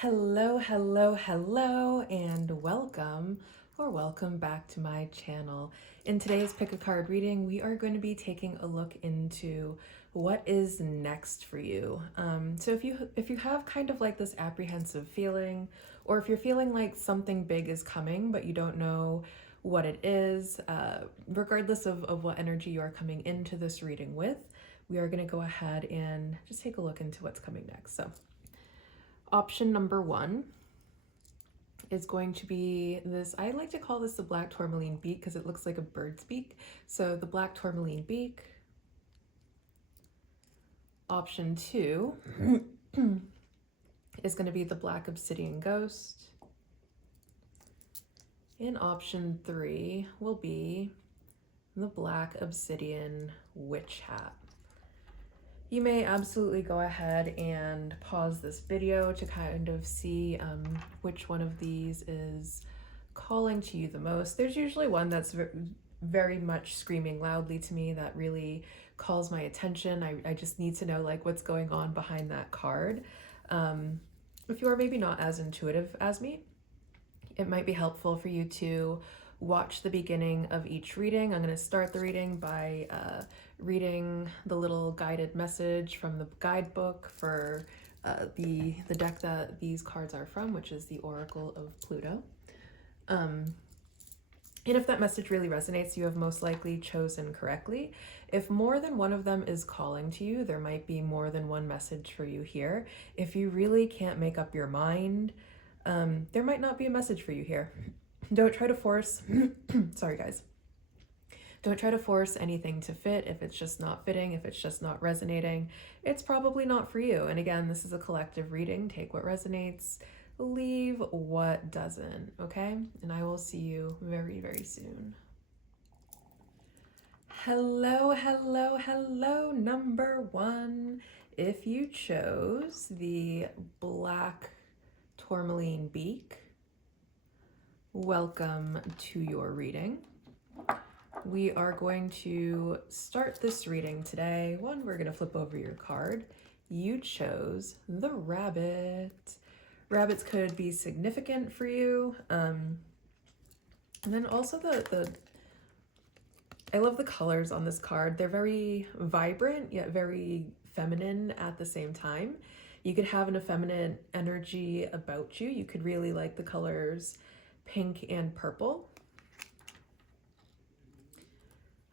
Hello, hello, hello, and welcome back to my channel. In today's Pick a Card reading, we are going to be taking a look into what is next for you. So if you have kind of like this apprehensive feeling, or if you're feeling like something big is coming, but you don't know what it is, regardless of what energy you are coming into this reading with, we are going to go ahead and just take a look into what's coming next. So option number one is going to be this, I like to call this the black tourmaline beak because it looks like a bird's beak. So the black tourmaline beak. Option two is going to be the black obsidian ghost. And option three will be the black obsidian witch hat. You may absolutely go ahead and pause this video to kind of see which one of these is calling to you the most. There's usually one that's very much screaming loudly to me that really calls my attention. I just need to know like what's going on behind that card. If you are maybe not as intuitive as me, it might be helpful for you to watch the beginning of each reading. I'm going to start the reading by reading the little guided message from the guidebook for the deck that these cards are from, which is the Oracle of Pluto. And if that message really resonates, you have most likely chosen correctly. If more than one of them is calling to you, there might be more than one message for you here. If you really can't make up your mind, there might not be a message for you here. Don't try to force, sorry guys. Don't try to force anything to fit if it's just not fitting, if it's just not resonating. It's probably not for you. And again, this is a collective reading. Take what resonates, leave what doesn't, okay? And I will see you very, very soon. Hello, hello, hello, number one. If you chose the black tourmaline beak, welcome to your reading. We are going to start this reading today. One, we're going to flip over your card. You chose the rabbit. Rabbits could be significant for you. And then also I love the colors on this card. They're very vibrant, yet very feminine at the same time. You could have an effeminate energy about you. You could really like the colors pink and purple.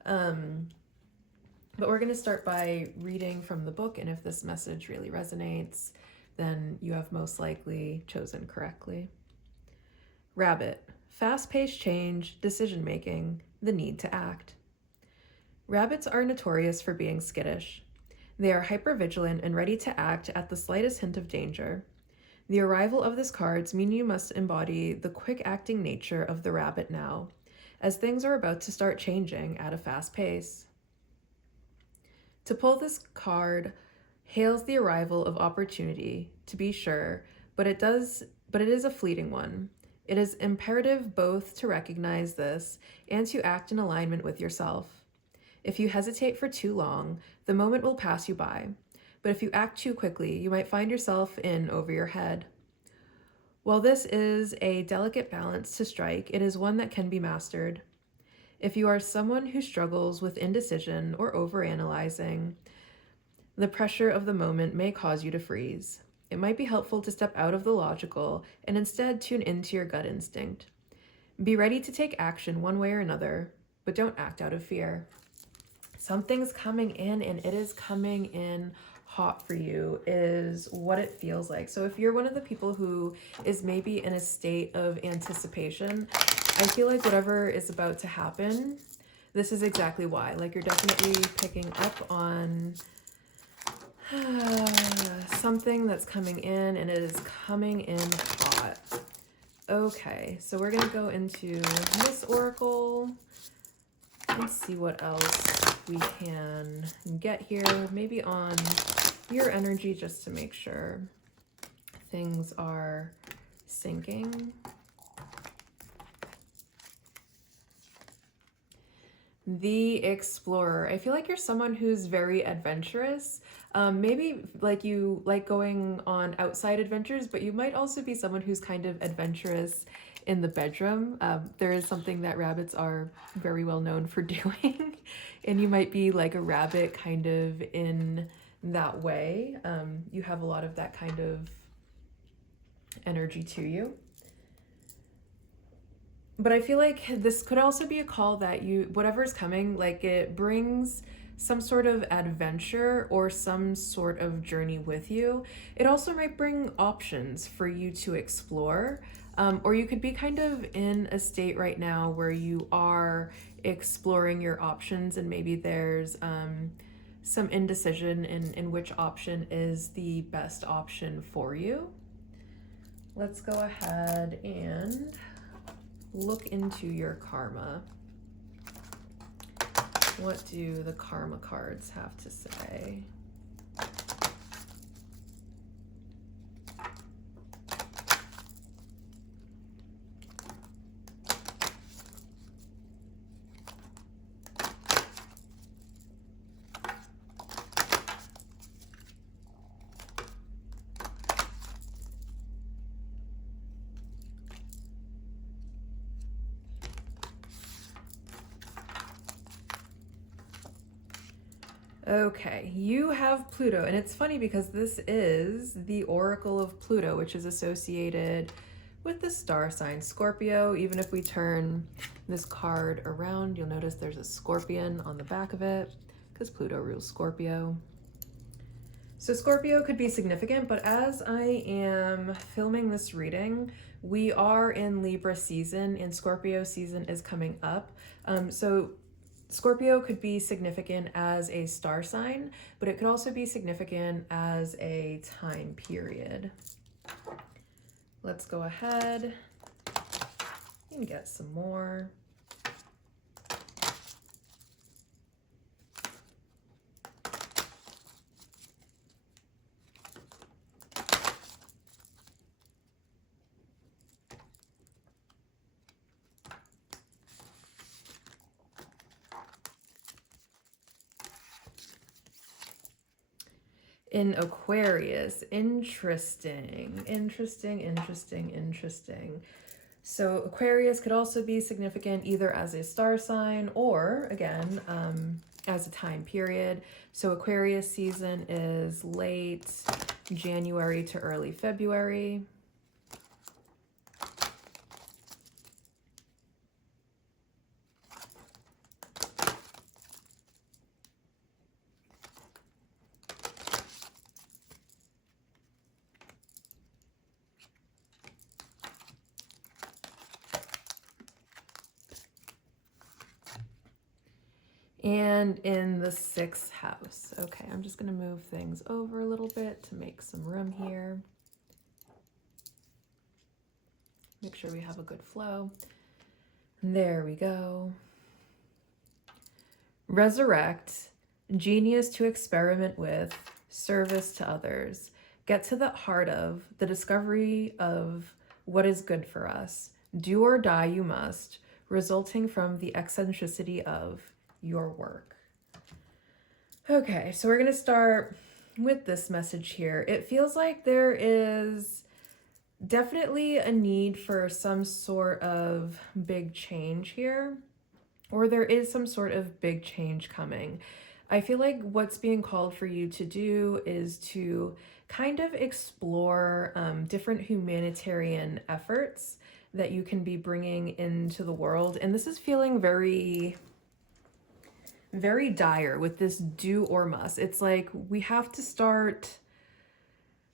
But we're going to start by reading from the book, and if this message really resonates, then you have most likely chosen correctly. Rabbit, fast-paced change, decision-making, the need to act. Rabbits are notorious for being skittish. They are hypervigilant and ready to act at the slightest hint of danger. The arrival of this card means you must embody the quick-acting nature of the rabbit now, as things are about to start changing at a fast pace. To pull this card hails the arrival of opportunity, to be sure, but it is a fleeting one. It is imperative both to recognize this and to act in alignment with yourself. If you hesitate for too long, the moment will pass you by. But if you act too quickly, you might find yourself in over your head. While this is a delicate balance to strike, it is one that can be mastered. If you are someone who struggles with indecision or overanalyzing, the pressure of the moment may cause you to freeze. It might be helpful to step out of the logical and instead tune into your gut instinct. Be ready to take action one way or another, but don't act out of fear. Something's coming in, and it is coming in hot for you, is what it feels like. So if you're one of the people who is maybe in a state of anticipation, I feel like whatever is about to happen, this is exactly why. Like, you're definitely picking up on something that's coming in, and it is coming in hot. Okay, so we're gonna go into this oracle and see what else we can get here, maybe on your energy, just to make sure things are syncing. The Explorer. I feel like you're someone who's very adventurous. Maybe like you like going on outside adventures, but you might also be someone who's kind of adventurous in the bedroom. There is something that rabbits are very well known for doing, and you might be like a rabbit kind of in that way. You have a lot of that kind of energy to you. But I feel like this could also be a call that you, whatever's coming, like it brings some sort of adventure or some sort of journey with you. It also might bring options for you to explore. Or you could be kind of in a state right now where you are exploring your options, and maybe there's some indecision in which option is the best option for you. Let's go ahead and look into your karma. What do the karma cards have to say? Okay, you have Pluto, and it's funny because this is the Oracle of Pluto, which is associated with the star sign Scorpio. Even if we turn this card around, you'll notice there's a scorpion on the back of it because Pluto rules Scorpio. So Scorpio could be significant, but as I am filming this reading, we are in Libra season and Scorpio season is coming up. So Scorpio could be significant as a star sign, but it could also be significant as a time period. Let's go ahead and get some more. In Aquarius, interesting. So Aquarius could also be significant either as a star sign or, again, as a time period. So Aquarius season is late January to early February. And in the 6th house. Okay, I'm just going to move things over a little bit to make some room here. Make sure we have a good flow. There we go. Resurrect, genius to experiment with, service to others. Get to the heart of the discovery of what is good for us. Do or die you must, resulting from the eccentricity of your work. Okay, so we're going to start with this message here. It feels like there is definitely a need for some sort of big change here, or there is some sort of big change coming. I feel like what's being called for you to do is to kind of explore different humanitarian efforts that you can be bringing into the world. And this is feeling very dire with this do or must. It's like we have to start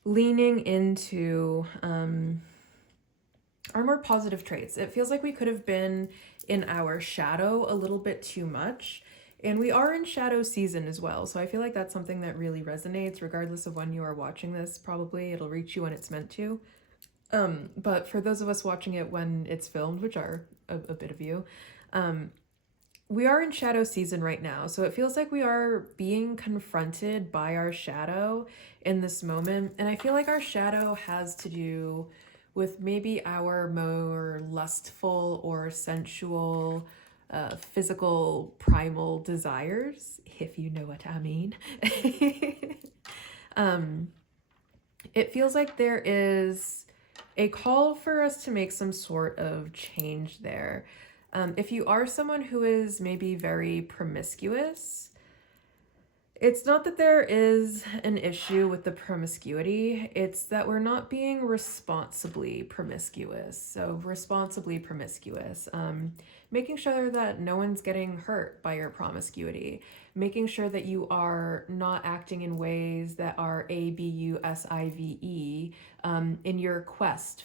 leaning into our more positive traits. It feels like we could have been in our shadow a little bit too much, and we are in shadow season as well. So I feel like that's something that really resonates regardless of when you are watching this. Probably it'll reach you when it's meant to. But for those of us watching it when it's filmed, which are a bit of you, we are in shadow season right now. So it feels like we are being confronted by our shadow in this moment. And I feel like our shadow has to do with maybe our more lustful or sensual physical primal desires, if you know what I mean. It feels like there is a call for us to make some sort of change there. If you are someone who is maybe very promiscuous, it's not that there is an issue with the promiscuity, it's that we're not being responsibly promiscuous. So, responsibly promiscuous. Making sure that no one's getting hurt by your promiscuity. Making sure that you are not acting in ways that are abusive in your quest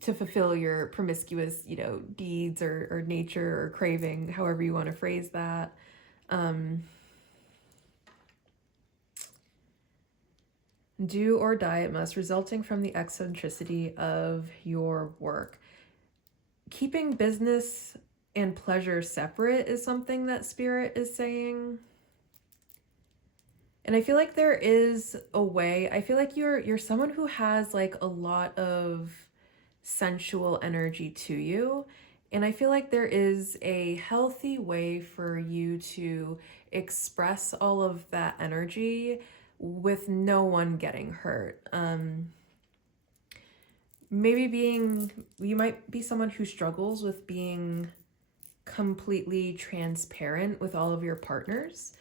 to fulfill your promiscuous, deeds or nature or craving, however you want to phrase that. Do or die it must, resulting from the eccentricity of your work. Keeping business and pleasure separate is something that Spirit is saying. And I feel like there is a way. I feel like you're someone who has like a lot of sensual energy to you. And I feel like there is a healthy way for you to express all of that energy with no one getting hurt. You might be someone who struggles with being completely transparent with all of your partners.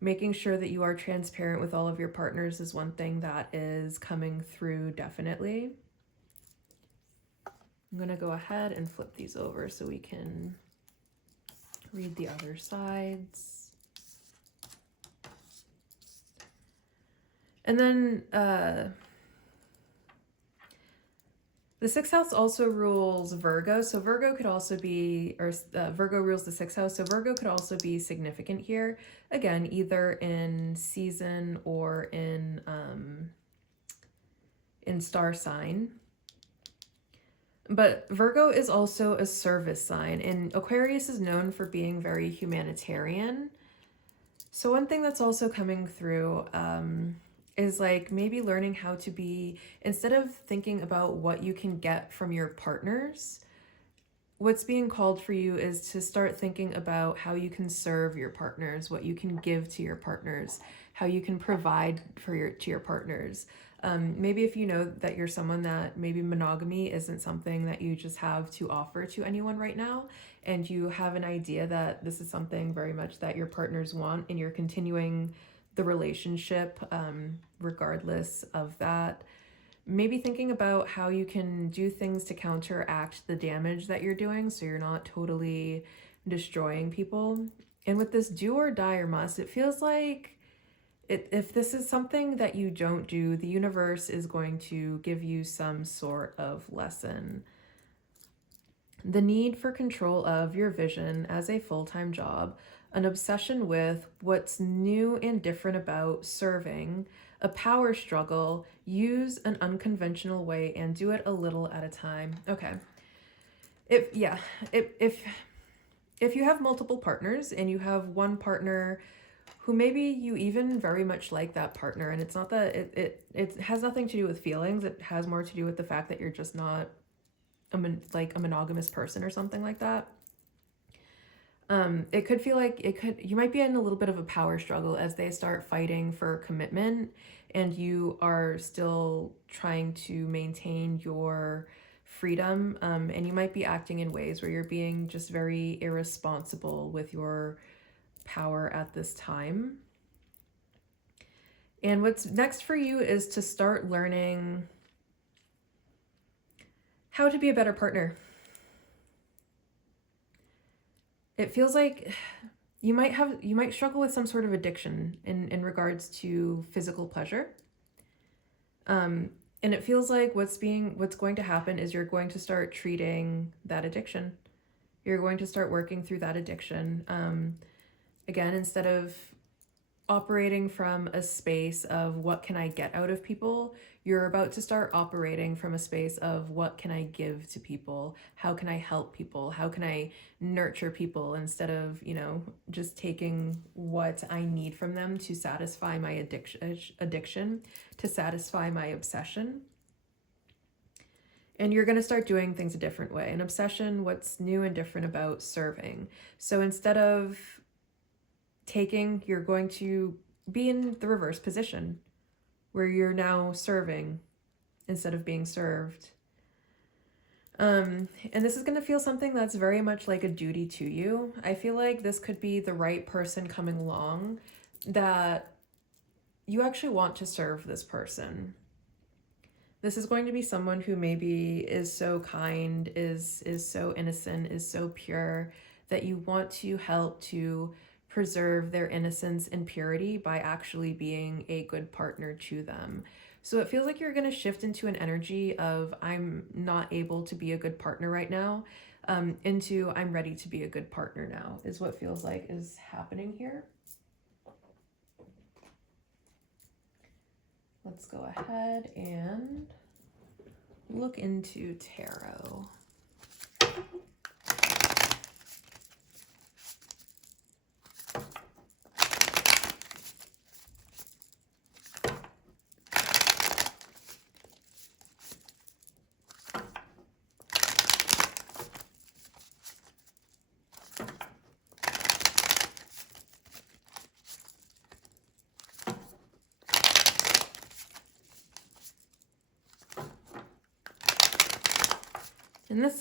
Making sure that you are transparent with all of your partners is one thing that is coming through definitely. I'm going to go ahead and flip these over so we can read the other sides. And then the sixth house also rules Virgo. So Virgo could also be, Virgo rules the sixth house. So Virgo could also be significant here. Again, either in season or in star sign. But Virgo is also a service sign, and Aquarius is known for being very humanitarian. So one thing that's also coming through is like maybe learning how to be, instead of thinking about what you can get from your partners, what's being called for you is to start thinking about how you can serve your partners, what you can give to your partners, how you can provide to your partners. Maybe if you know that you're someone that maybe monogamy isn't something that you just have to offer to anyone right now, and you have an idea that this is something very much that your partners want, and you're continuing the relationship regardless of that, maybe thinking about how you can do things to counteract the damage that you're doing so you're not totally destroying people. And with this do or die or must, it feels like if this is something that you don't do, the universe is going to give you some sort of lesson. The need for control of your vision as a full-time job, an obsession with what's new and different about serving, a power struggle, use an unconventional way and do it a little at a time. Okay. If you have multiple partners and you have one partner who maybe you even very much like that partner, and it's not that it has nothing to do with feelings, it has more to do with the fact that you're just not a monogamous person or something like that. It could feel like you might be in a little bit of a power struggle as they start fighting for commitment and you are still trying to maintain your freedom, and you might be acting in ways where you're being just very irresponsible with your power at this time. And what's next for you is to start learning how to be a better partner. It feels like you might struggle with some sort of addiction in regards to physical pleasure. And it feels like what's going to happen is you're going to start treating that addiction. You're going to start working through that addiction. Again, instead of operating from a space of what can I get out of people, you're about to start operating from a space of what can I give to people? How can I help people? How can I nurture people instead of, just taking what I need from them to satisfy my addiction, to satisfy my obsession. And you're going to start doing things a different way. An obsession, what's new and different about serving? So instead of taking, you're going to be in the reverse position where you're now serving instead of being served. And this is going to feel something that's very much like a duty to you. I feel like this could be the right person coming along that you actually want to serve this person. This is going to be someone who maybe is so kind, is so innocent, is so pure that you want to help to preserve their innocence and purity by actually being a good partner to them. So it feels like you're going to shift into an energy of I'm not able to be a good partner right now, into I'm ready to be a good partner now, is what feels like is happening here. Let's go ahead and look into tarot. And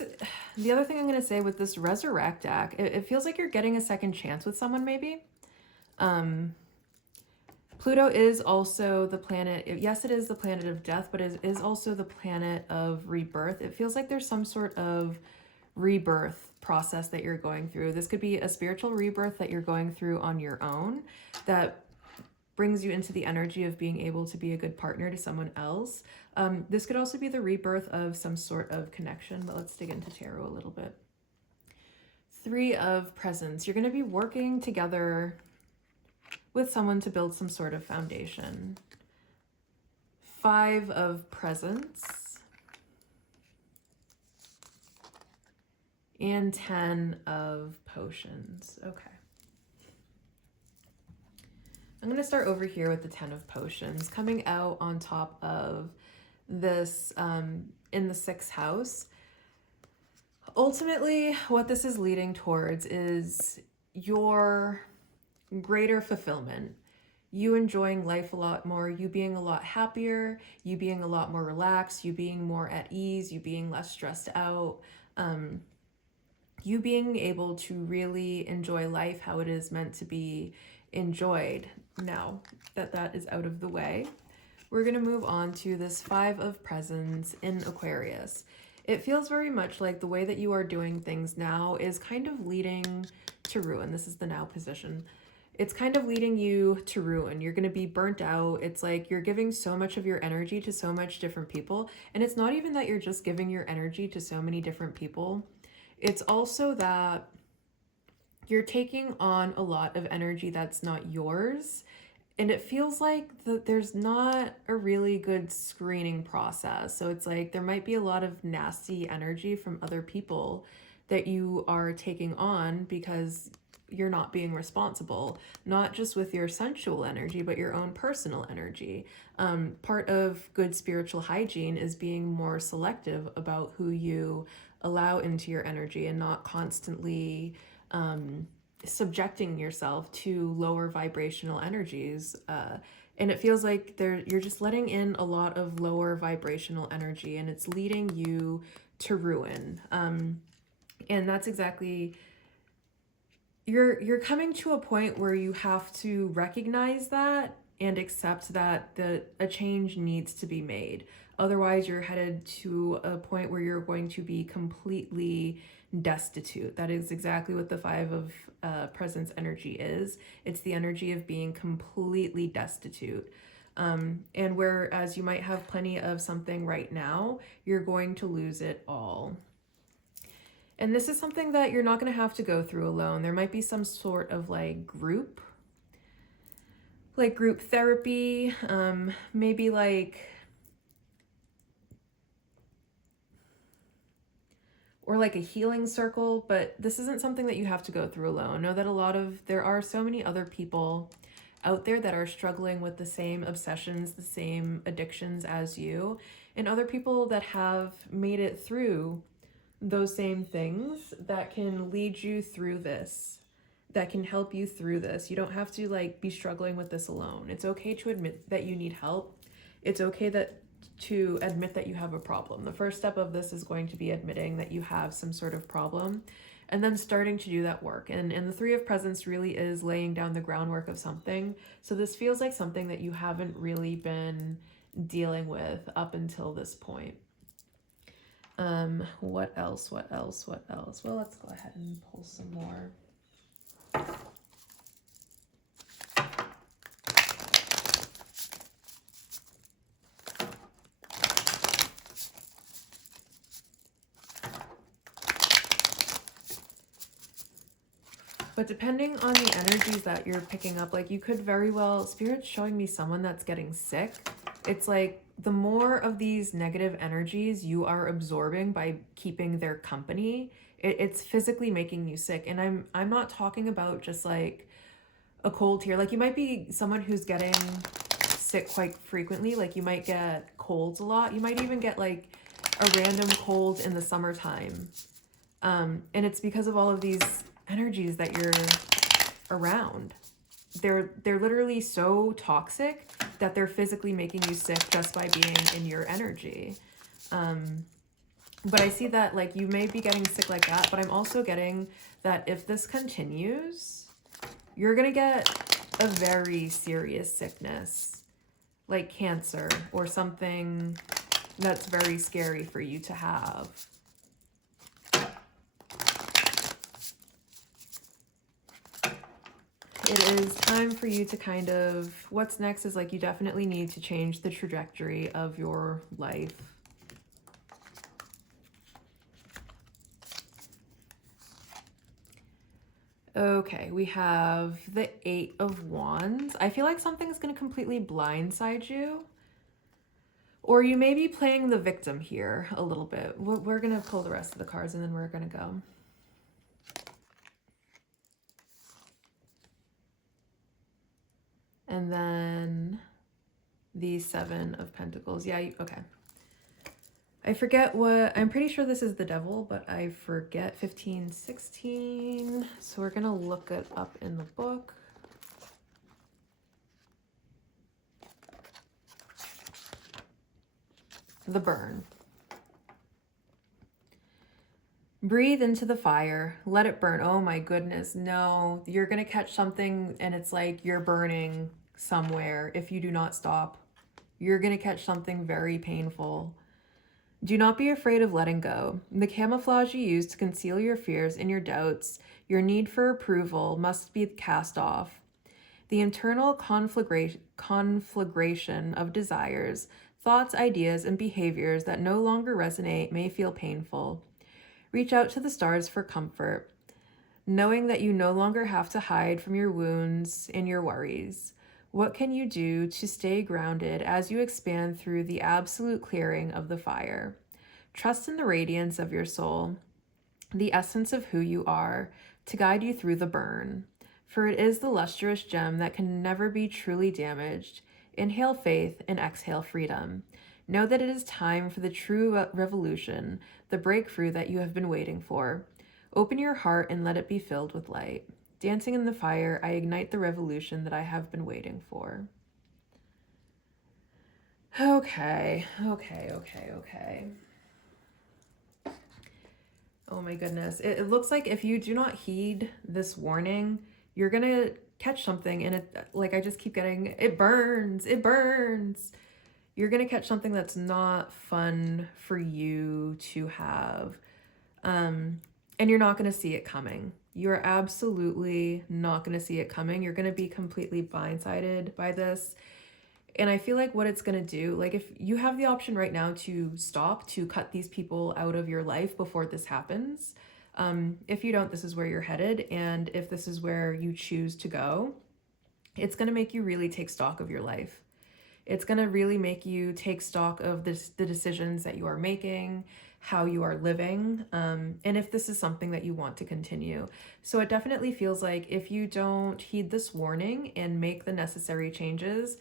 the other thing I'm going to say with this Resurrect deck, it feels like you're getting a second chance with someone maybe. Pluto is also the planet, yes, it is the planet of death, but it is also the planet of rebirth. It feels like there's some sort of rebirth process that you're going through. This could be a spiritual rebirth that you're going through on your own that brings you into the energy of being able to be a good partner to someone else. This could also be the rebirth of some sort of connection, but let's dig into tarot a little bit. 3 of Presents. You're going to be working together with someone to build some sort of foundation. 5 of Presents. And 10 of Potions. Okay. I'm going to start over here with the 10 of Potions, coming out on top of this in the 6th house. Ultimately, what this is leading towards is your greater fulfillment. You enjoying life a lot more, you being a lot happier, you being a lot more relaxed, you being more at ease, you being less stressed out, you being able to really enjoy life how it is meant to be enjoyed. Now that that is out of the way, we're going to move on to this 5 of Presents in Aquarius. It feels very much like the way that you are doing things now is kind of leading to ruin. This is the now position. It's kind of leading you to ruin. You're going to be burnt out. It's like you're giving so much of your energy to so much different people. And it's not even that you're just giving your energy to so many different people. It's also that you're taking on a lot of energy that's not yours. And it feels like there's not a really good screening process. So it's like there might be a lot of nasty energy from other people that you are taking on because you're not being responsible, not just with your sensual energy, but your own personal energy. Part of good spiritual hygiene is being more selective about who you allow into your energy and not constantly subjecting yourself to lower vibrational energies. And it feels like you're just letting in a lot of lower vibrational energy and it's leading you to ruin. And that's exactly, you're coming to a point where you have to recognize that and accept that a change needs to be made. Otherwise, you're headed to a point where you're going to be completely destitute. That is exactly what the 5 of Presents energy is. It's the energy of being completely destitute. And whereas you might have plenty of something right now, you're going to lose it all. And this is something that you're not going to have to go through alone. There might be some sort of like group therapy, maybe or like a healing circle, but this isn't something that you have to go through alone. Know that there are so many other people out there that are struggling with the same obsessions, the same addictions as you, and other people that have made it through those same things that can lead you through this, that can help you through this. You don't have to like be struggling with this alone. It's okay to admit that you need help. It's okay to admit that you have a problem. The first step of this is going to be admitting that you have some sort of problem, and then starting to do that work. And the Three of Presents really is laying down the groundwork of something. So this feels like something that you haven't really been dealing with up until this point. What else? Well, let's go ahead and pull some more. But depending on the energies that you're picking up, like you could very well, Spirit's showing me someone that's getting sick. It's like the more of these negative energies you are absorbing by keeping their company, it's physically making you sick. And I'm not talking about just like a cold here. Like you might be someone who's getting sick quite frequently. Like you might get colds a lot. You might even get like a random cold in the summertime. And it's because of all of these energies that you're around. They're literally so toxic that they're physically making you sick just by being in your energy. But I see that like you may be getting sick like that, but I'm also getting that if this continues, you're gonna get a very serious sickness, like cancer or something that's very scary for you to have. It is time for you to kind of, what's next is like you definitely need to change the trajectory of your life. Okay, we have the Eight of Wands. I feel like something's going to completely blindside you. Or you may be playing the victim here a little bit. We're going to pull the rest of the cards and then we're going to go. And then the Seven of Pentacles. Yeah, okay. I forget what, I'm pretty sure this is the Devil, but I forget 15, 16. So we're going to look it up in the book. The Burn. Breathe into the fire. Let it burn. Oh my goodness. No, you're going to catch something and it's like you're burning somewhere if you do not stop. You're going to catch something very painful. Do not be afraid of letting go. The camouflage you use to conceal your fears and your doubts, your need for approval, must be cast off. The internal conflagration of desires, thoughts, ideas, and behaviors that no longer resonate may feel painful. Reach out to the stars for comfort, knowing that you no longer have to hide from your wounds and your worries. What can you do to stay grounded as you expand through the absolute clearing of the fire? Trust in the radiance of your soul, the essence of who you are, to guide you through the burn. For it is the lustrous gem that can never be truly damaged. Inhale faith and exhale freedom. Know that it is time for the true revolution, the breakthrough that you have been waiting for. Open your heart and let it be filled with light. Dancing in the fire, I ignite the revolution that I have been waiting for. Okay. Oh my goodness. It looks like if you do not heed this warning, you're going to catch something and it, like I just keep getting, it burns. You're going to catch something that's not fun for you to have. And you're not going to see it coming. You're absolutely not going to see it coming. You're going to be completely blindsided by this. And I feel like what it's going to do, like if you have the option right now to stop, to cut these people out of your life before this happens. If you don't, this is where you're headed. And if this is where you choose to go, it's going to make you really take stock of your life. It's going to really make you take stock of the decisions that you are making, how you are living, and if this is something that you want to continue. So it definitely feels like if you don't heed this warning and make the necessary changes,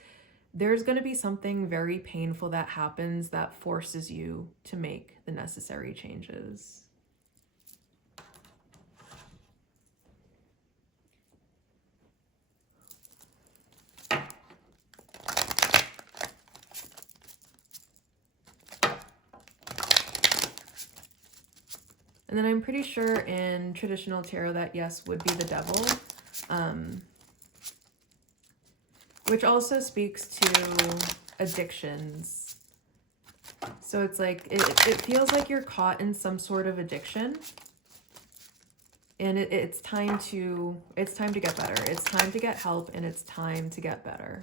there's going to be something very painful that happens that forces you to make the necessary changes. And then I'm pretty sure in traditional tarot that yes would be the devil, which also speaks to addictions. So it's like, it feels like you're caught in some sort of addiction, and it's time to get better. It's time to get help, and it's time to get better.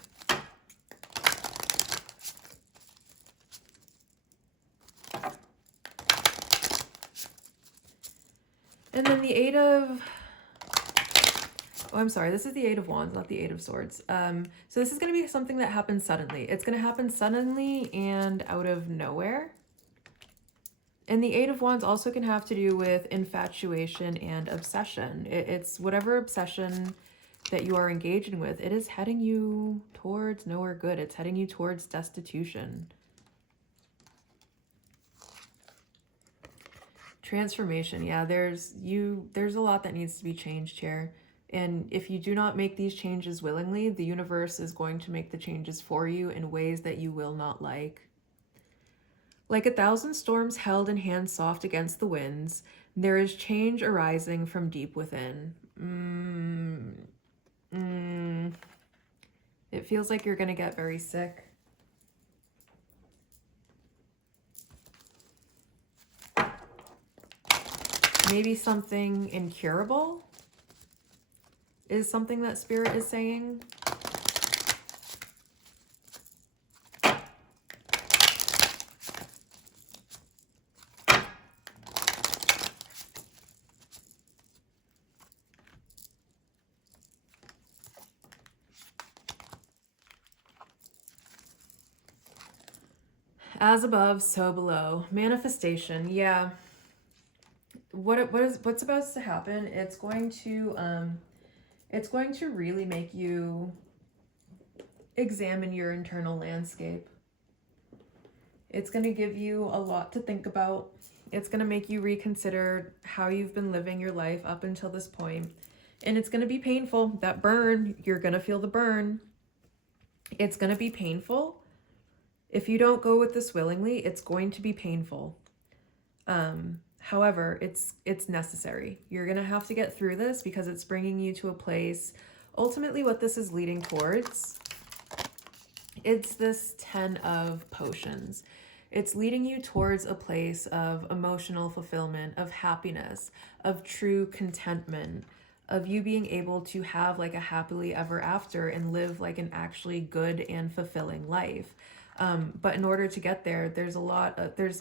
And then the Eight of... Oh, I'm sorry. This is the Eight of Wands, not the Eight of Swords. So this is going to be something that happens suddenly. It's going to happen suddenly and out of nowhere. And the Eight of Wands also can have to do with infatuation and obsession. It's whatever obsession that you are engaging with. It is heading you towards nowhere good. It's heading you towards destitution. Transformation. Yeah, there's a lot that needs to be changed here. And if you do not make these changes willingly, the universe is going to make the changes for you in ways that you will not like. Like 1,000 storms held in hands soft against the winds, there is change arising from deep within. It feels like you're going to get very sick. Maybe something incurable is something that Spirit is saying. As above, so below. Manifestation, yeah. What's about to happen? It's going to really make you examine your internal landscape. It's going to give you a lot to think about. It's going to make you reconsider how you've been living your life up until this point. And it's going to be painful. That burn, you're going to feel the burn. It's going to be painful. If you don't go with this willingly, it's going to be painful. However, it's necessary. You're going to have to get through this because it's bringing you to a place. Ultimately, what this is leading towards, it's this 10 of potions. It's leading you towards a place of emotional fulfillment, of happiness, of true contentment, of you being able to have like a happily ever after and live like an actually good and fulfilling life. But in order to get there, there's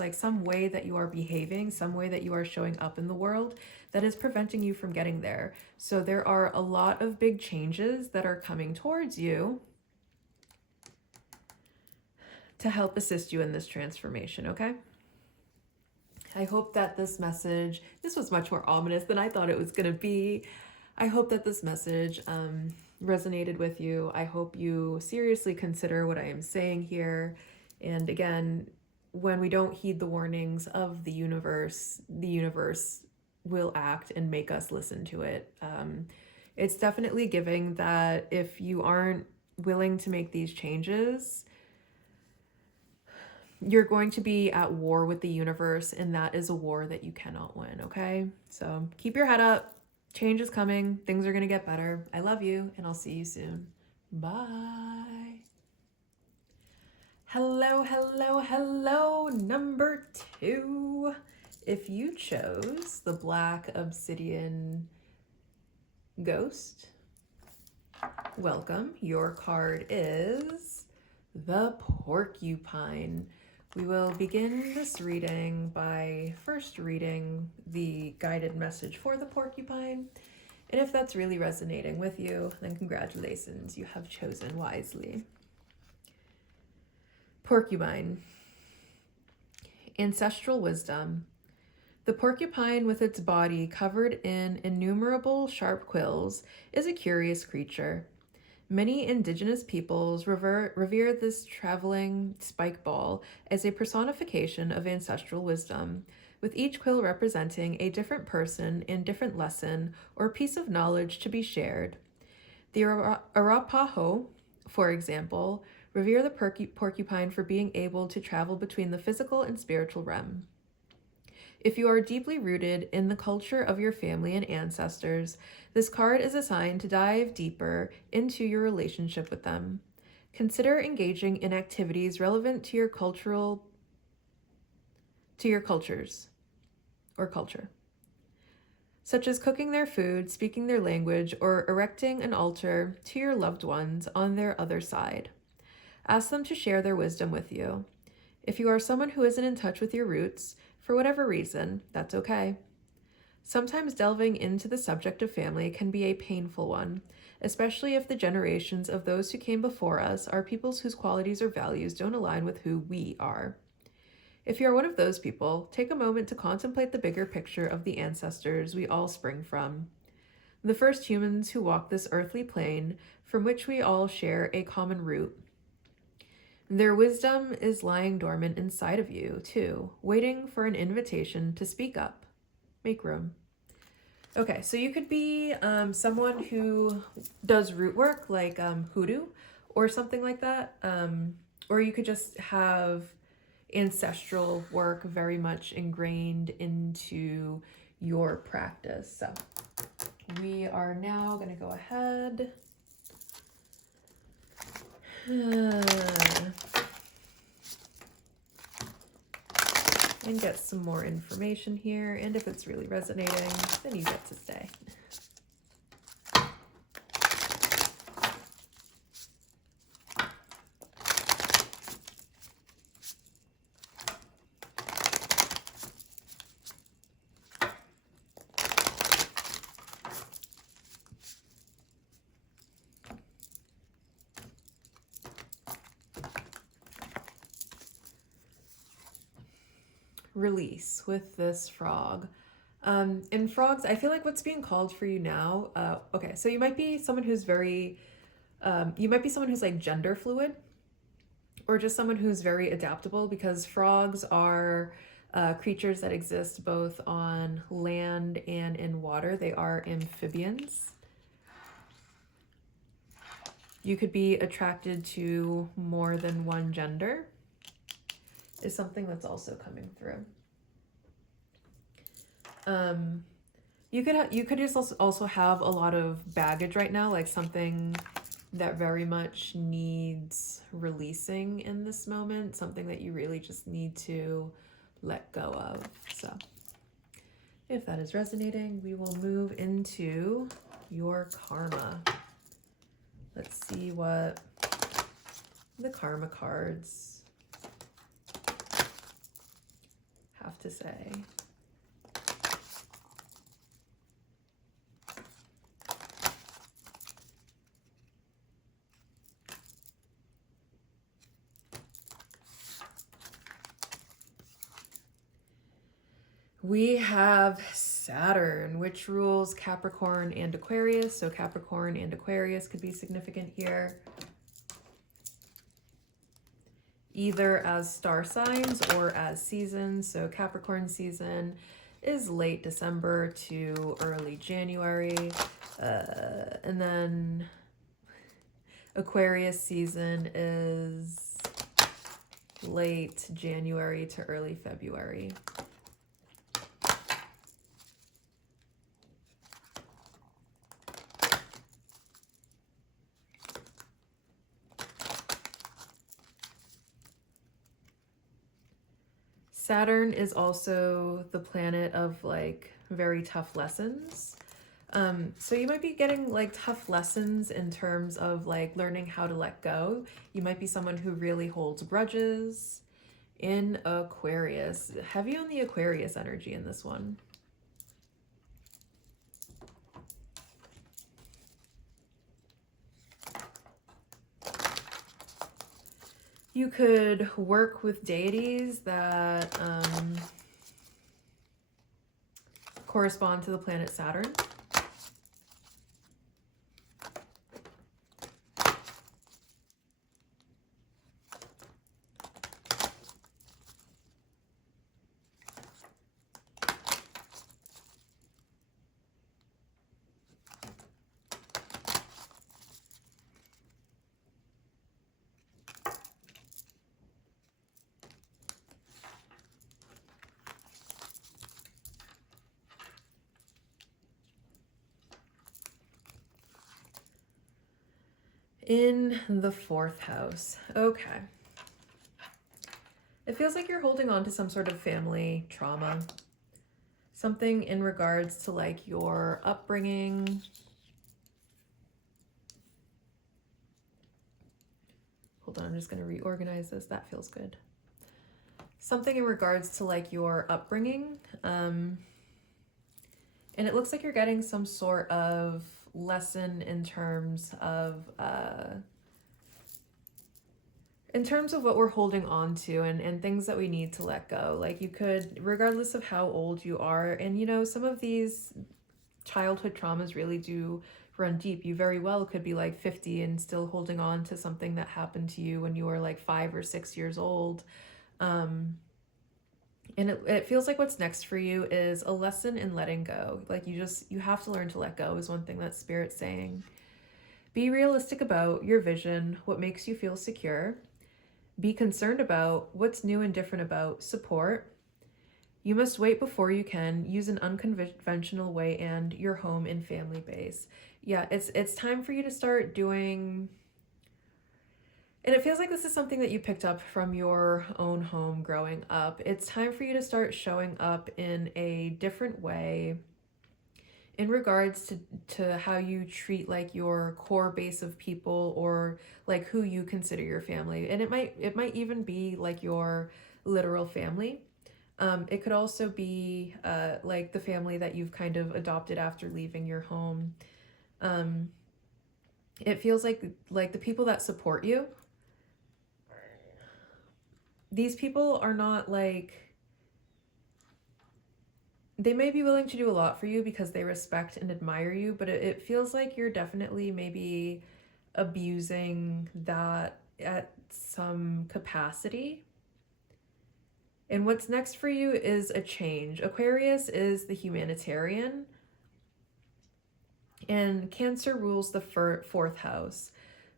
like some way that you are behaving, some way that you are showing up in the world that is preventing you from getting there. So there are a lot of big changes that are coming towards you to help assist you in this transformation, okay? I hope that this was much more ominous than I thought it was going to be. I hope that this message resonated with you. I hope you seriously consider what I am saying here. And again, when we don't heed the warnings of the universe will act and make us listen to it. It's definitely giving that if you aren't willing to make these changes, you're going to be at war with the universe, and that is a war that you cannot win, okay? So keep your head up. Change is coming. Things are going to get better. I love you, and I'll see you soon. Bye. Hello, hello, hello. Number 2. If you chose the Black Obsidian Ghost, welcome. Your card is the Porcupine. We will begin this reading by first reading the guided message for the porcupine. And if that's really resonating with you, then congratulations, you have chosen wisely. Porcupine. Ancestral wisdom. The porcupine, with its body covered in innumerable sharp quills, is a curious creature. Many indigenous peoples revere this traveling spike ball as a personification of ancestral wisdom, with each quill representing a different person and different lesson or piece of knowledge to be shared. The Arapaho, for example, revere the porcupine for being able to travel between the physical and spiritual realm. If you are deeply rooted in the culture of your family and ancestors, this card is assigned to dive deeper into your relationship with them. Consider engaging in activities relevant to your cultures or culture, such as cooking their food, speaking their language, or erecting an altar to your loved ones on their other side. Ask them to share their wisdom with you. If you are someone who isn't in touch with your roots, for whatever reason, that's okay. Sometimes delving into the subject of family can be a painful one, especially if the generations of those who came before us are peoples whose qualities or values don't align with who we are. If you are one of those people, take a moment to contemplate the bigger picture of the ancestors we all spring from. The first humans who walked this earthly plane from which we all share a common root. Their wisdom is lying dormant inside of you, too, waiting for an invitation to speak up. Make room. Okay, so you could be someone who does root work, like hoodoo or something like that. Or you could just have ancestral work very much ingrained into your practice. So we are now going to go ahead and get some more information here. And if it's really resonating, then you get to stay. Release with this frog. In frogs, I feel like what's being called for you now, okay, so you might be someone who's like gender fluid, or just someone who's very adaptable, because frogs are creatures that exist both on land and in water. They are amphibians. You could be attracted to more than one gender, is something that's also coming through. You could just also have a lot of baggage right now, like something that very much needs releasing in this moment, something that you really just need to let go of. So if that is resonating, we will move into your karma. Let's see what the karma cards have to say. We have Saturn, which rules Capricorn and Aquarius. So Capricorn and Aquarius could be significant here, either as star signs or as seasons. So Capricorn season is late December to early January. And then Aquarius season is late January to early February. Saturn is also the planet of like very tough lessons. So you might be getting like tough lessons in terms of like learning how to let go. You might be someone who really holds grudges. In Aquarius, heavy on the Aquarius energy in this one. You could work with deities that correspond to the planet Saturn. In the 4th house. Okay. It feels like you're holding on to some sort of family trauma. Something in regards to like your upbringing. Hold on, I'm just going to reorganize this. That feels good. Something in regards to like your upbringing. And it looks like you're getting some sort of lesson in terms of what we're holding on to and things that we need to let go. Like you could, regardless of how old you are, and you know, some of these childhood traumas really do run deep. You very well could be like 50 and still holding on to something that happened to you when you were like 5 or 6 years old. And it feels like what's next for you is a lesson in letting go. Like you have to learn to let go is one thing that Spirit's saying. Be realistic about your vision, what makes you feel secure. Be concerned about what's new and different about support. You must wait before you can use an unconventional way and your home and family base. Yeah, it's time for you to start doing. And it feels like this is something that you picked up from your own home growing up. It's time for you to start showing up in a different way in regards to how you treat like your core base of people or like who you consider your family. And it might even be like your literal family. It could also be like the family that you've kind of adopted after leaving your home. It feels like the people that support you, these people are not like, they may be willing to do a lot for you because they respect and admire you, but it feels like you're definitely maybe abusing that at some capacity. And what's next for you is a change. Aquarius is the humanitarian, and Cancer rules the 4th house.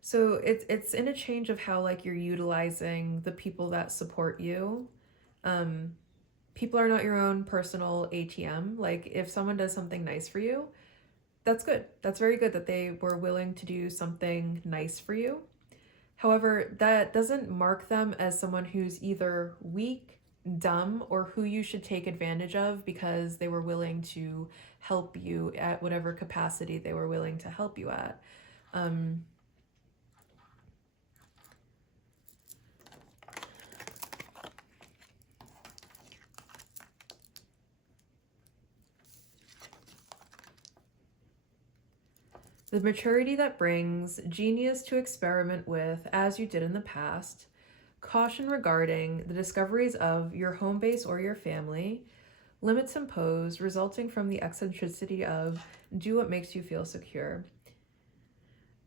So it's in a change of how like you're utilizing the people that support you. People are not your own personal ATM. Like if someone does something nice for you, that's good. That's very good that they were willing to do something nice for you. However, that doesn't mark them as someone who's either weak, dumb, or who you should take advantage of because they were willing to help you at whatever capacity they were willing to help you at. The maturity that brings, genius to experiment with as you did in the past, caution regarding the discoveries of your home base or your family, limits imposed resulting from the eccentricity of do what makes you feel secure.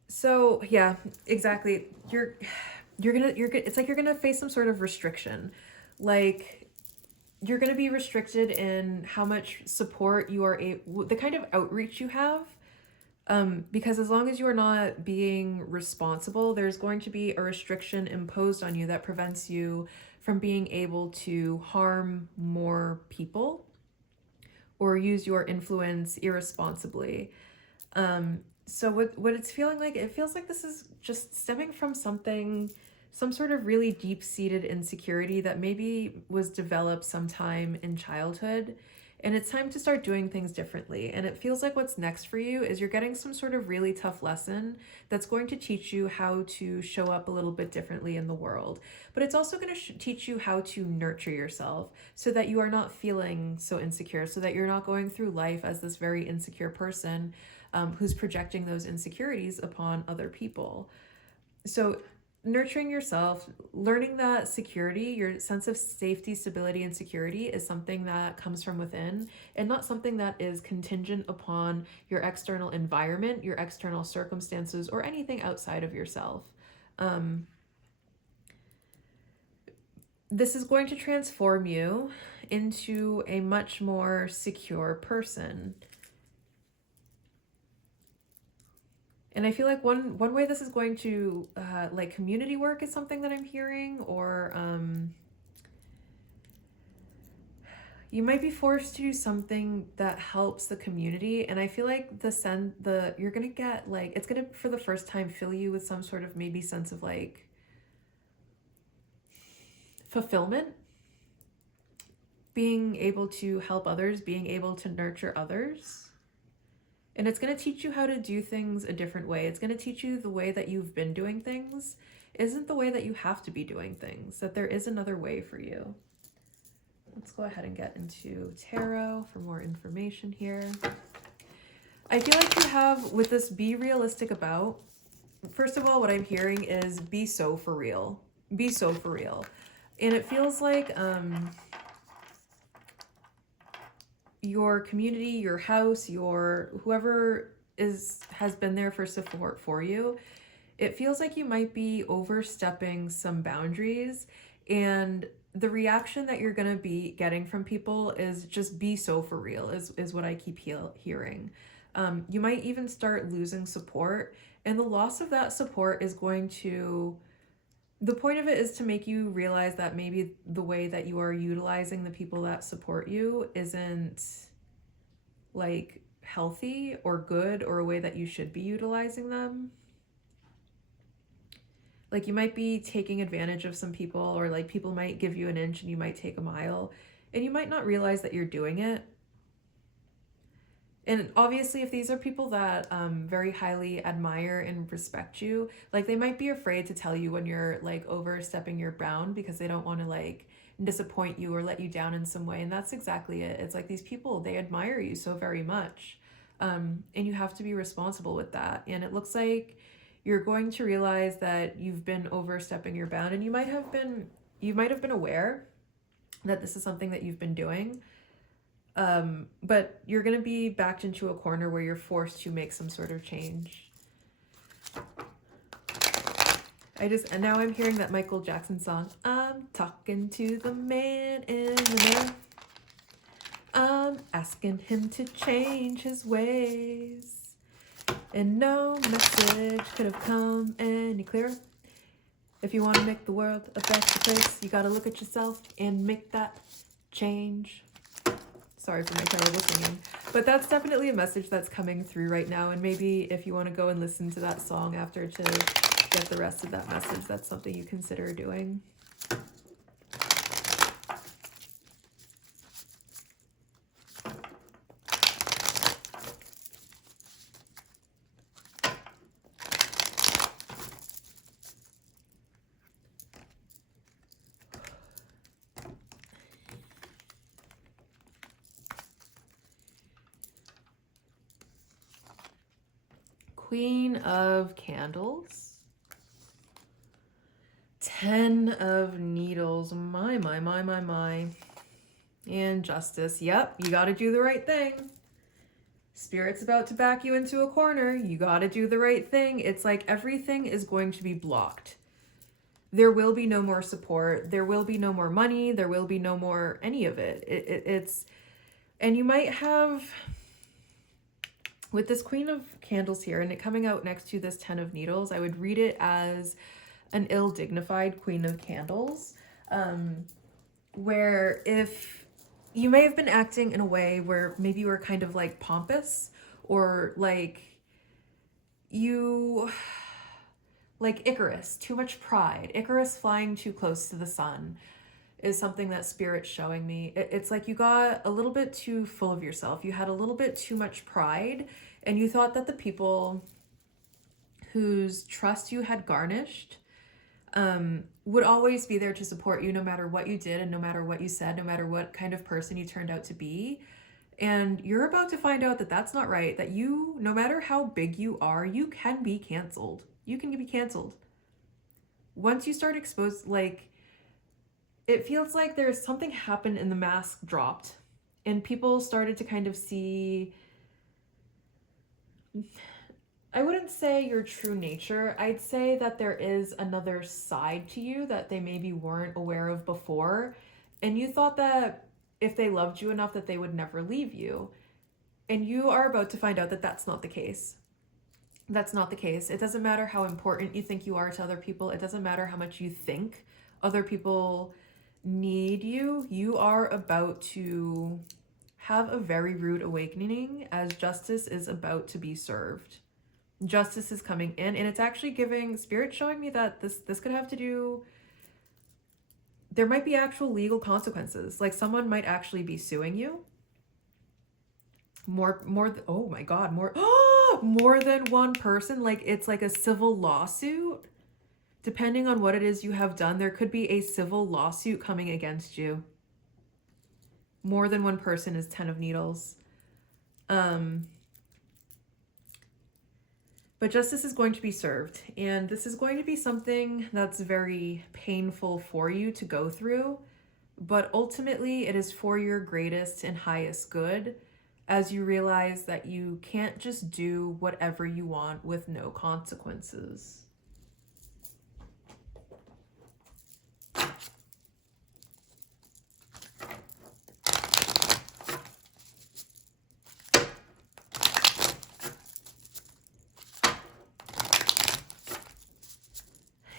So yeah, exactly. It's like you're gonna face some sort of restriction. Like you're gonna be restricted in how much support you are able, the kind of outreach you have. Because as long as you are not being responsible, there's going to be a restriction imposed on you that prevents you from being able to harm more people or use your influence irresponsibly. So what it's feeling like, it feels like this is just stemming from some sort of really deep-seated insecurity that maybe was developed sometime in childhood. And it's time to start doing things differently. And it feels like what's next for you is you're getting some sort of really tough lesson that's going to teach you how to show up a little bit differently in the world. But it's also going to teach you how to nurture yourself so that you are not feeling so insecure, so that you're not going through life as this very insecure person who's projecting those insecurities upon other people. So nurturing yourself, learning that security, your sense of safety, stability, and security is something that comes from within and not something that is contingent upon your external environment, your external circumstances, or anything outside of yourself. This is going to transform you into a much more secure person. And I feel like one way this is going to, like community work is something that I'm hearing, or you might be forced to do something that helps the community. And I feel like you're gonna get like, it's gonna for the first time fill you with some sort of maybe sense of like fulfillment, being able to help others, being able to nurture others. And it's going to teach you how to do things a different way. It's going to teach you the way that you've been doing things isn't the way that you have to be doing things, that there is another way for you. Let's go ahead and get into tarot for more information here. I feel like you have, with this be realistic about, first of all, what I'm hearing is be so for real. Be so for real. And it feels like your community, your house, your whoever has been there for support for you, it feels like you might be overstepping some boundaries, and the reaction that you're going to be getting from people is just be so for real is what I keep hearing. You might even start losing support, and the loss of that support is going to, the point of it is to make you realize that maybe the way that you are utilizing the people that support you isn't like healthy or good or a way that you should be utilizing them. Like you might be taking advantage of some people, or like people might give you an inch and you might take a mile, and you might not realize that you're doing it. And obviously, if these are people that very highly admire and respect you, like they might be afraid to tell you when you're like overstepping your bound because they don't want to like disappoint you or let you down in some way. And that's exactly it. It's like these people, they admire you so very much. And you have to be responsible with that. And it looks like you're going to realize that you've been overstepping your bound, and you might have been aware that this is something that you've been doing. But you're going to be backed into a corner where you're forced to make some sort of change. And now I'm hearing that Michael Jackson song, I'm talking to the man in the mirror. I'm asking him to change his ways. And no message could have come any clearer. If you want to make the world a better place, you got to look at yourself and make that change. Sorry for my terrible singing, but that's definitely a message that's coming through right now. And maybe if you want to go and listen to that song after to get the rest of that message, that's something you consider doing. Queen of Candles. 10 of Needles. My. And Justice. Yep, you got to do the right thing. Spirit's about to back you into a corner. You got to do the right thing. It's like everything is going to be blocked. There will be no more support. There will be no more money. There will be no more any of it. It's, and you might have, with this Queen of Candles here, and it coming out next to this 10 of Needles, I would read it as an ill-dignified Queen of Candles, where if you may have been acting in a way where maybe you were kind of like pompous, or like you, like Icarus, too much pride. Icarus flying too close to the sun is something that Spirit's showing me. It's like you got a little bit too full of yourself. You had a little bit too much pride, and you thought that the people whose trust you had garnished would always be there to support you no matter what you did and no matter what you said, no matter what kind of person you turned out to be. And you're about to find out that that's not right, that you, no matter how big you are, you can be canceled. You can be canceled. once you start exposed, like, it feels like there's something happened and the mask dropped and people started to kind of see, I wouldn't say your true nature. I'd say that there is another side to you that they maybe weren't aware of before. And you thought that if they loved you enough that they would never leave you. And you are about to find out that that's not the case. That's not the case. It doesn't matter how important you think you are to other people. It doesn't matter how much you think other people need you. You are about to have a very rude awakening as justice is about to be served. Justice is coming in, and it's actually giving spirit, showing me that this could have to do, there might be actual legal consequences. Like someone might actually be suing you. Oh my god, more than one person. Like it's like a civil lawsuit. Depending on what it is you have done, there could be a civil lawsuit coming against you. More than one person is 10 of Needles. But justice is going to be served, and this is going to be something that's very painful for you to go through, but ultimately it is for your greatest and highest good, as you realize that you can't just do whatever you want with no consequences.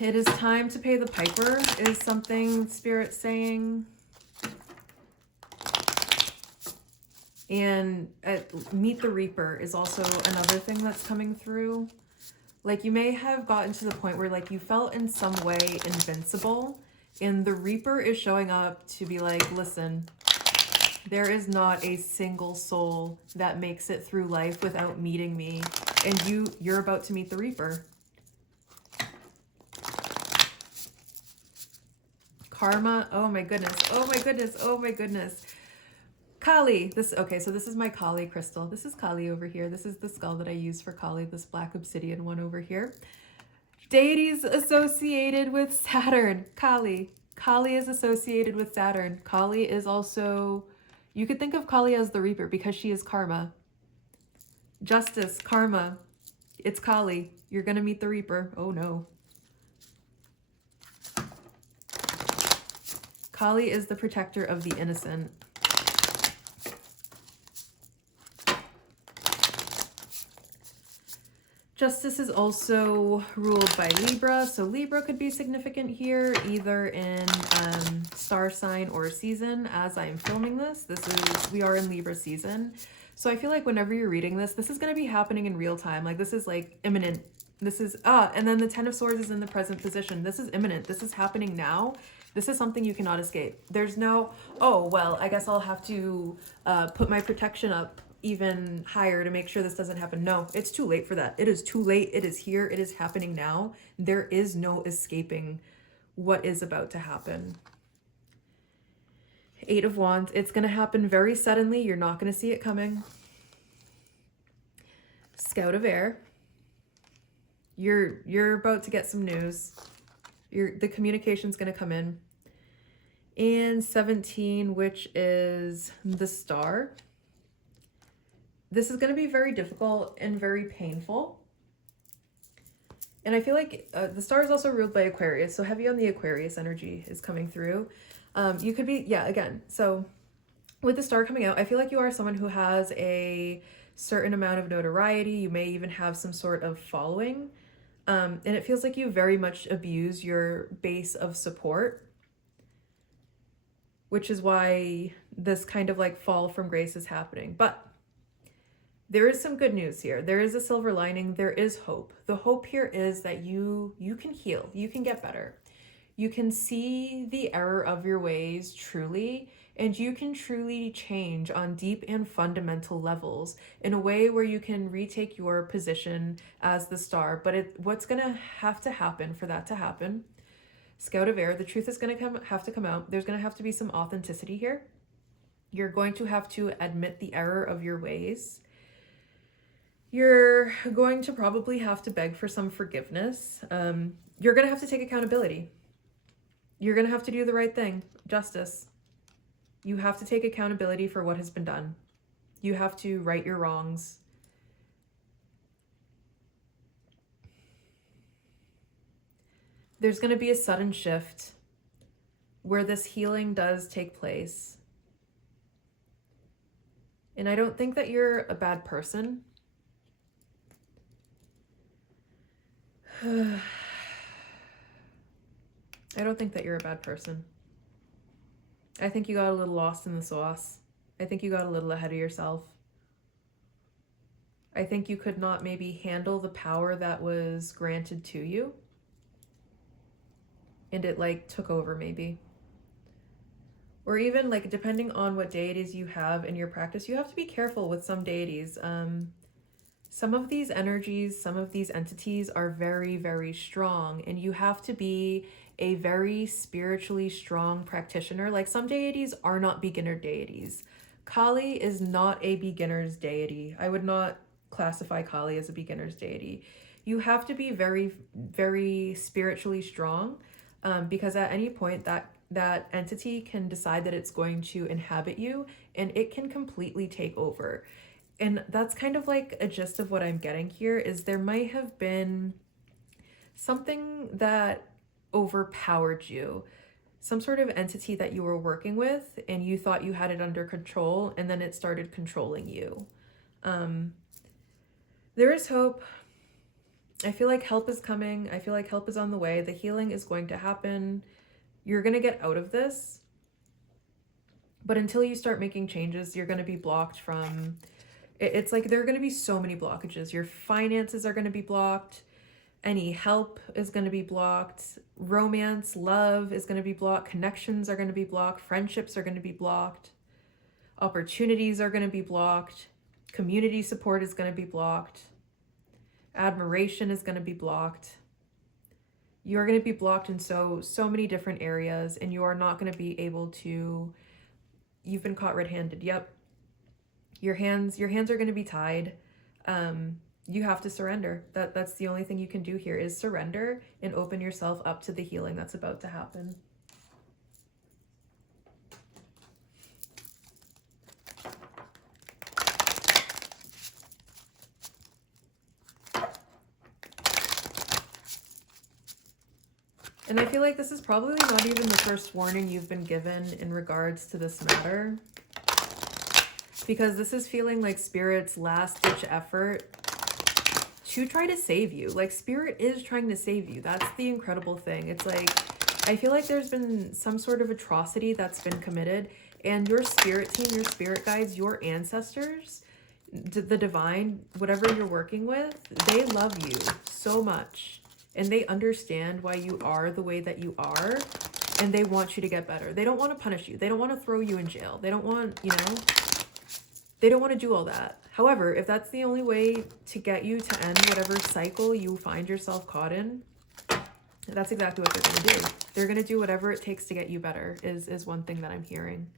It is time to pay the piper, is something Spirit's saying. And meet the Reaper is also another thing that's coming through. Like you may have gotten to the point where like you felt in some way invincible, and the Reaper is showing up to be like, listen, there is not a single soul that makes it through life without meeting me, and you're about to meet the Reaper. Karma, oh my goodness, oh my goodness, oh my goodness. Kali, okay, so this is my Kali crystal. This is Kali over here. This is the skull that I use for Kali, this black obsidian one over here. Deities associated with Saturn, Kali. Kali is associated with Saturn. Kali is also, you could think of Kali as the Reaper because she is karma. Justice, karma, it's Kali. You're gonna meet the Reaper. Oh no. Kali is the protector of the innocent. Justice is also ruled by Libra, so Libra could be significant here, either in star sign or season. As I am filming this, we are in Libra season. So I feel like whenever you're reading this, this is going to be happening in real time. Like this is like imminent. This is, and then the 10 of Swords is in the present position. This is imminent. This is happening now. This is something you cannot escape. There's no, oh, well, I guess I'll have to put my protection up even higher to make sure this doesn't happen. No, it's too late for that. It is too late. It is here. It is happening now. There is no escaping what is about to happen. 8 of Wands. It's going to happen very suddenly. You're not going to see it coming. Scout of Air. You're about to get some news. The communication's going to come in. And 17, which is the Star. This is going to be very difficult and very painful. And I feel like the Star is also ruled by Aquarius. So heavy on the Aquarius energy is coming through. You could be, yeah, again. So with the Star coming out, I feel like you are someone who has a certain amount of notoriety. You may even have some sort of following. And it feels like you very much abuse your base of support, which is why this kind of like fall from grace is happening. But there is some good news here. There is a silver lining. There is hope. The hope here is that you can heal. You can get better. You can see the error of your ways truly, and you can truly change on deep and fundamental levels in a way where you can retake your position as the Star. But what's going to have to happen for that to happen? Scout of Air, the truth is going to have to come out. There's going to have to be some authenticity here. You're going to have to admit the error of your ways. You're going to probably have to beg for some forgiveness. You're going to have to take accountability. You're going to have to do the right thing. Justice. You have to take accountability for what has been done. You have to right your wrongs. There's going to be a sudden shift where this healing does take place. And I don't think that you're a bad person. I don't think that you're a bad person. I think you got a little lost in the sauce. I think you got a little ahead of yourself. I think you could not maybe handle the power that was granted to you. And it like took over maybe. Or even like depending on what deities you have in your practice, you have to be careful with some deities. Some of these energies, some of these entities are very, very strong, and you have to be a very spiritually strong practitioner. Like some deities are not beginner deities. Kali is not a beginner's deity. I would not classify Kali as a beginner's deity. You have to be very, very spiritually strong, because at any point that entity can decide that it's going to inhabit you, and it can completely take over. And that's kind of like a gist of what I'm getting here, is there might have been something that overpowered you, some sort of entity that you were working with and you thought you had it under control, and then it started controlling you. There is hope. I feel like help is coming. I feel like help is on the way. The healing is going to happen. You're going to get out of this. But until you start making changes, you're going to be blocked from... It's like there are going to be so many blockages. Your finances are going to be blocked. Any help is going to be blocked. Romance, love is going to be blocked. Connections are going to be blocked. Friendships are going to be blocked. Opportunities are going to be blocked. Community support is going to be blocked. Admiration is going to be blocked. You are going to be blocked in so many different areas, and you are not going to be able to... You've been caught red-handed. Yep. Your hands are going to be tied. You have to surrender. That's the only thing you can do here, is surrender and open yourself up to the healing that's about to happen. And I feel like this is probably not even the first warning you've been given in regards to this matter, because this is feeling like Spirit's last-ditch effort to try to save you. Like, Spirit is trying to save you. That's the incredible thing. It's like, I feel like there's been some sort of atrocity that's been committed, and your spirit team, your spirit guides, your ancestors, the divine, whatever you're working with, they love you so much. And they understand why you are the way that you are, and they want you to get better. They don't want to punish you. They don't want to throw you in jail. They don't want, they don't want to do all that. However, if that's the only way to get you to end whatever cycle you find yourself caught in, that's exactly what they're going to do. They're going to do whatever it takes to get you better, is one thing that I'm hearing.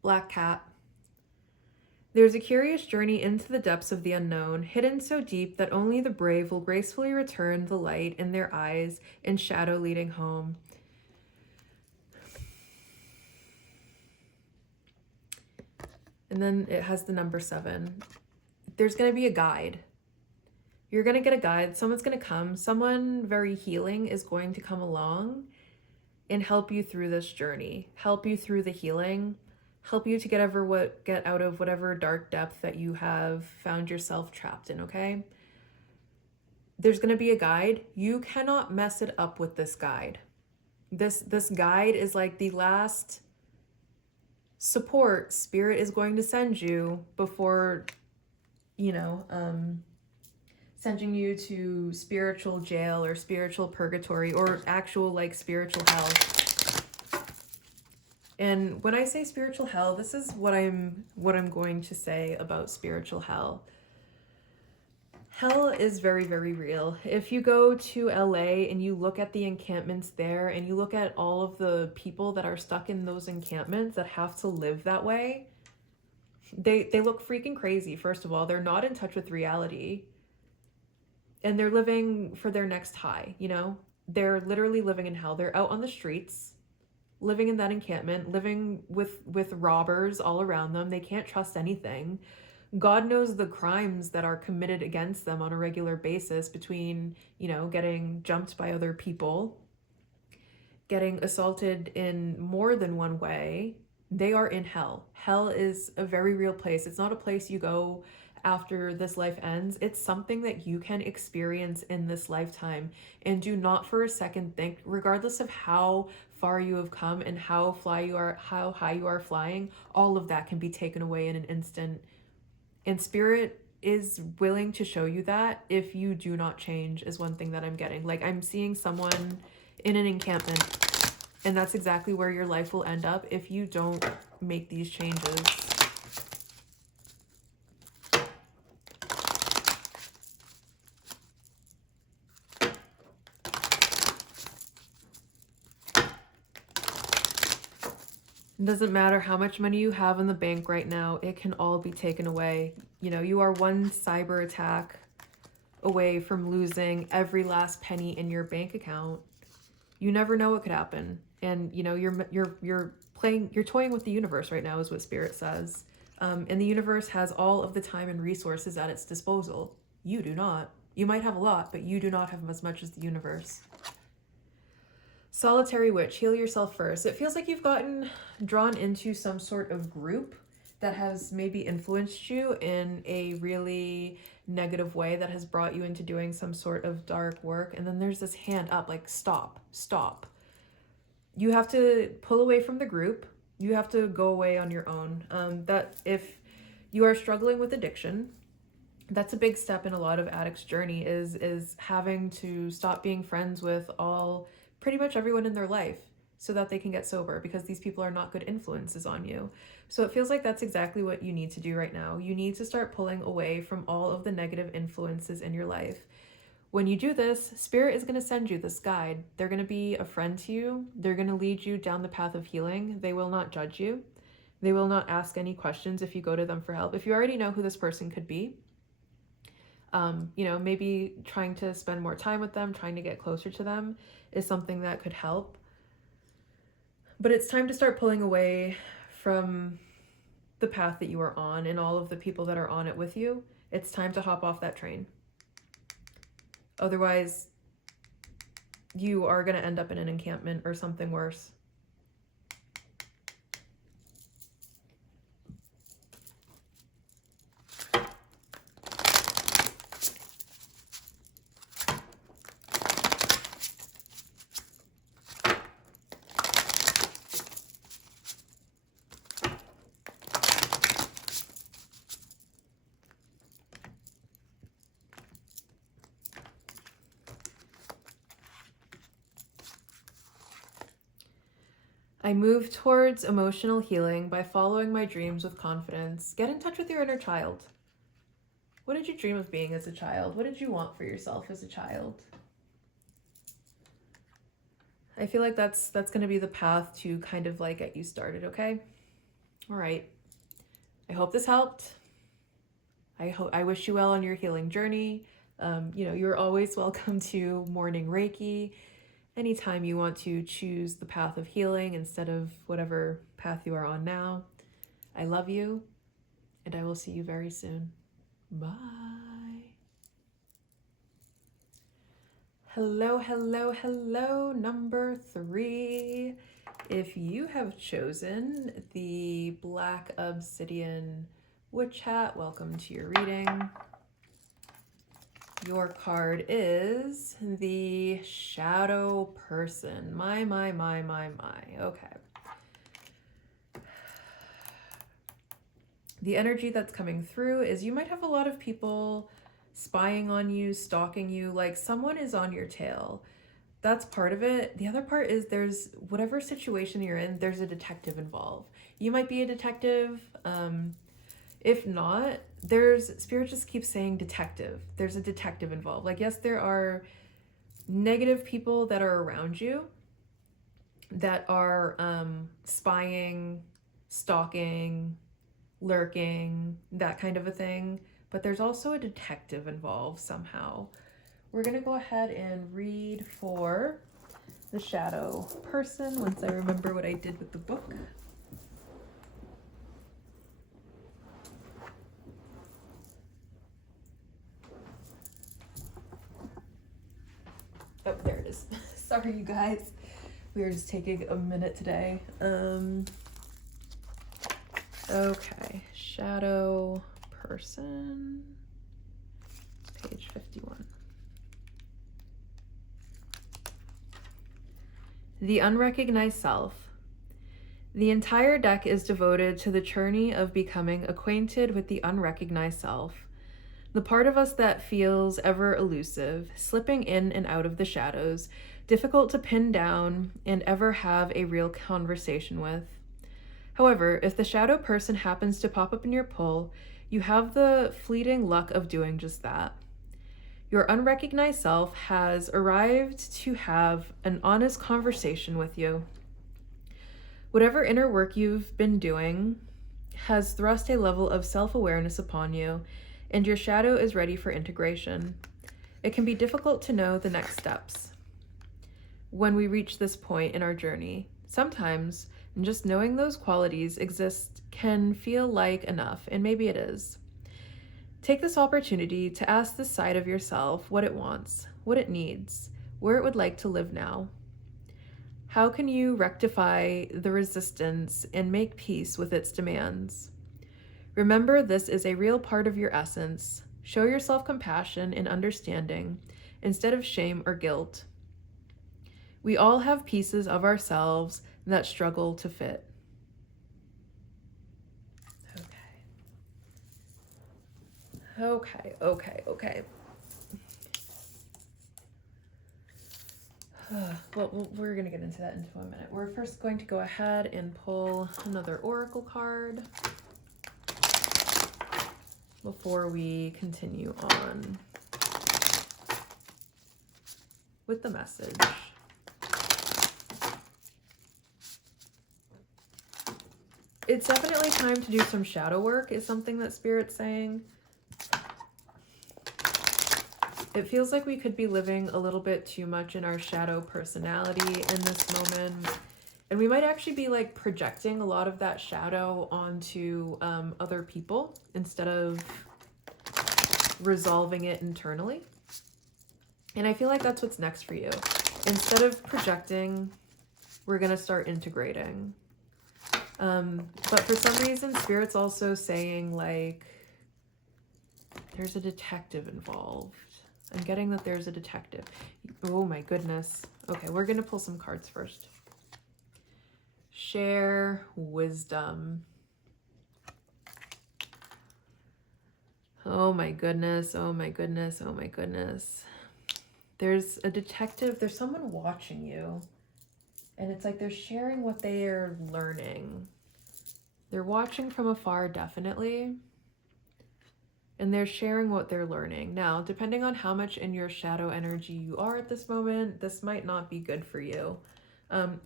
Black Cat. There's a curious journey into the depths of the unknown, hidden so deep that only the brave will gracefully return the light in their eyes, in shadow leading home. And then it has the number 7. There's going to be a guide. You're going to get a guide. Someone's going to come. Someone very healing is going to come along and help you through this journey, help you through the healing, help you to get out of whatever dark depth that you have found yourself trapped in, okay? There's going to be a guide. You cannot mess it up with this guide. This guide is like the last support Spirit is going to send you before, sending you to spiritual jail or spiritual purgatory or actual like spiritual hell. And when I say spiritual hell, this is what I'm going to say about spiritual hell. Hell is very, very real. If you go to LA and you look at the encampments there and you look at all of the people that are stuck in those encampments that have to live that way, they look freaking crazy. First of all, they're not in touch with reality. And they're living for their next high, you know? They're literally living in hell. They're out on the streets, living in that encampment, living with robbers all around them. They can't trust anything. God knows the crimes that are committed against them on a regular basis between, you know, getting jumped by other people, getting assaulted in more than one way. They are in hell. Hell is a very real place. It's not a place you go after this life ends. It's something that you can experience in this lifetime. And do not for a second think, regardless of how far you have come and how high you are flying, all of that can be taken away in an instant. And Spirit is willing to show you that if you do not change, is one thing that I'm getting. Like, I'm seeing someone in an encampment, and that's exactly where your life will end up if you don't make these changes. It doesn't matter how much money you have in the bank right now, it can all be taken away. You know, you are one cyber attack away from losing every last penny in your bank account. You never know what could happen. And you know, you're toying with the universe right now, is what Spirit says. And the universe has all of the time and resources at its disposal. You do not. You might have a lot, but you do not have as much as the universe. Solitary Witch, heal yourself first. It feels like you've gotten drawn into some sort of group that has maybe influenced you in a really negative way, that has brought you into doing some sort of dark work. And then there's this hand up, like, stop. You have to pull away from the group. You have to go away on your own. That if you are struggling with addiction, that's a big step in a lot of addicts' journey, is having to stop being friends with pretty much everyone in their life so that they can get sober, because these people are not good influences on you. So it feels like that's exactly what you need to do right now. You need to start pulling away from all of the negative influences in your life. When you do this, Spirit is going to send you this guide. They're going to be a friend to you. They're going to lead you down the path of healing. They will not judge you. They will not ask any questions if you go to them for help. If you already know who this person could be, you know, maybe trying to spend more time with them, trying to get closer to them is something that could help. But it's time to start pulling away from the path that you are on and all of the people that are on it with you. It's time to hop off that train. Otherwise, you are going to end up in an encampment or something worse. I move towards emotional healing by following my dreams with confidence. Get in touch with your inner child. What did you dream of being as a child? What did you want for yourself as a child? I feel like that's going to be the path to kind of like get you started, okay? All right. I hope this helped. I wish you well on your healing journey. You know, you're always welcome to morning Reiki. Anytime you want to choose the path of healing instead of whatever path you are on now. I love you, and I will see you very soon. Bye. Hello, number 3. If you have chosen the Black Obsidian Witch Hat, welcome to your reading. Your card is the Shadow Person. My. Okay. The energy that's coming through is you might have a lot of people spying on you, stalking you, like someone is on your tail. That's part of it. The other part is there's whatever situation you're in, there's a detective involved. You might be a detective. If not, Spirit just keeps saying detective. There's a detective involved. Like, yes, there are negative people that are around you that are spying, stalking, lurking, that kind of a thing. But there's also a detective involved somehow. We're going to go ahead and read for the shadow person once I remember what I did with the book. Oh, there it is. Sorry, you guys. We are just taking a minute today. Okay, shadow person, page 51. The unrecognized self. The entire deck is devoted to the journey of becoming acquainted with the unrecognized self, the part of us that feels ever elusive, slipping in and out of the shadows, difficult to pin down and ever have a real conversation with. However, if the shadow person happens to pop up in your pull, you have the fleeting luck of doing just that. Your unrecognized self has arrived to have an honest conversation with you. Whatever inner work you've been doing has thrust a level of self-awareness upon you, and your shadow is ready for integration. It can be difficult to know the next steps when we reach this point in our journey. Sometimes just knowing those qualities exist can feel like enough, and maybe it is. Take this opportunity to ask this side of yourself what it wants, what it needs, where it would like to live now. How can you rectify the resistance and make peace with its demands? Remember, this is a real part of your essence. Show yourself compassion and understanding instead of shame or guilt. We all have pieces of ourselves that struggle to fit. Okay. Well, we're going to get into that into a minute. We're first going to go ahead and pull another oracle card before we continue on with the message. It's definitely time to do some shadow work, is something that Spirit's saying. It feels like we could be living a little bit too much in our shadow personality in this moment. And we might actually be like projecting a lot of that shadow onto other people instead of resolving it internally. And I feel like that's what's next for you. Instead of projecting, we're going to start integrating. But for some reason, Spirit's also saying like there's a detective involved. I'm getting that there's a detective. Oh my goodness. Okay, we're going to pull some cards first. Share wisdom. Oh my goodness. There's a detective. There's someone watching you. And it's like they're sharing what they are learning. They're watching from afar, definitely. And they're sharing what they're learning. Now, depending on how much in your shadow energy you are at this moment, this might not be good for you.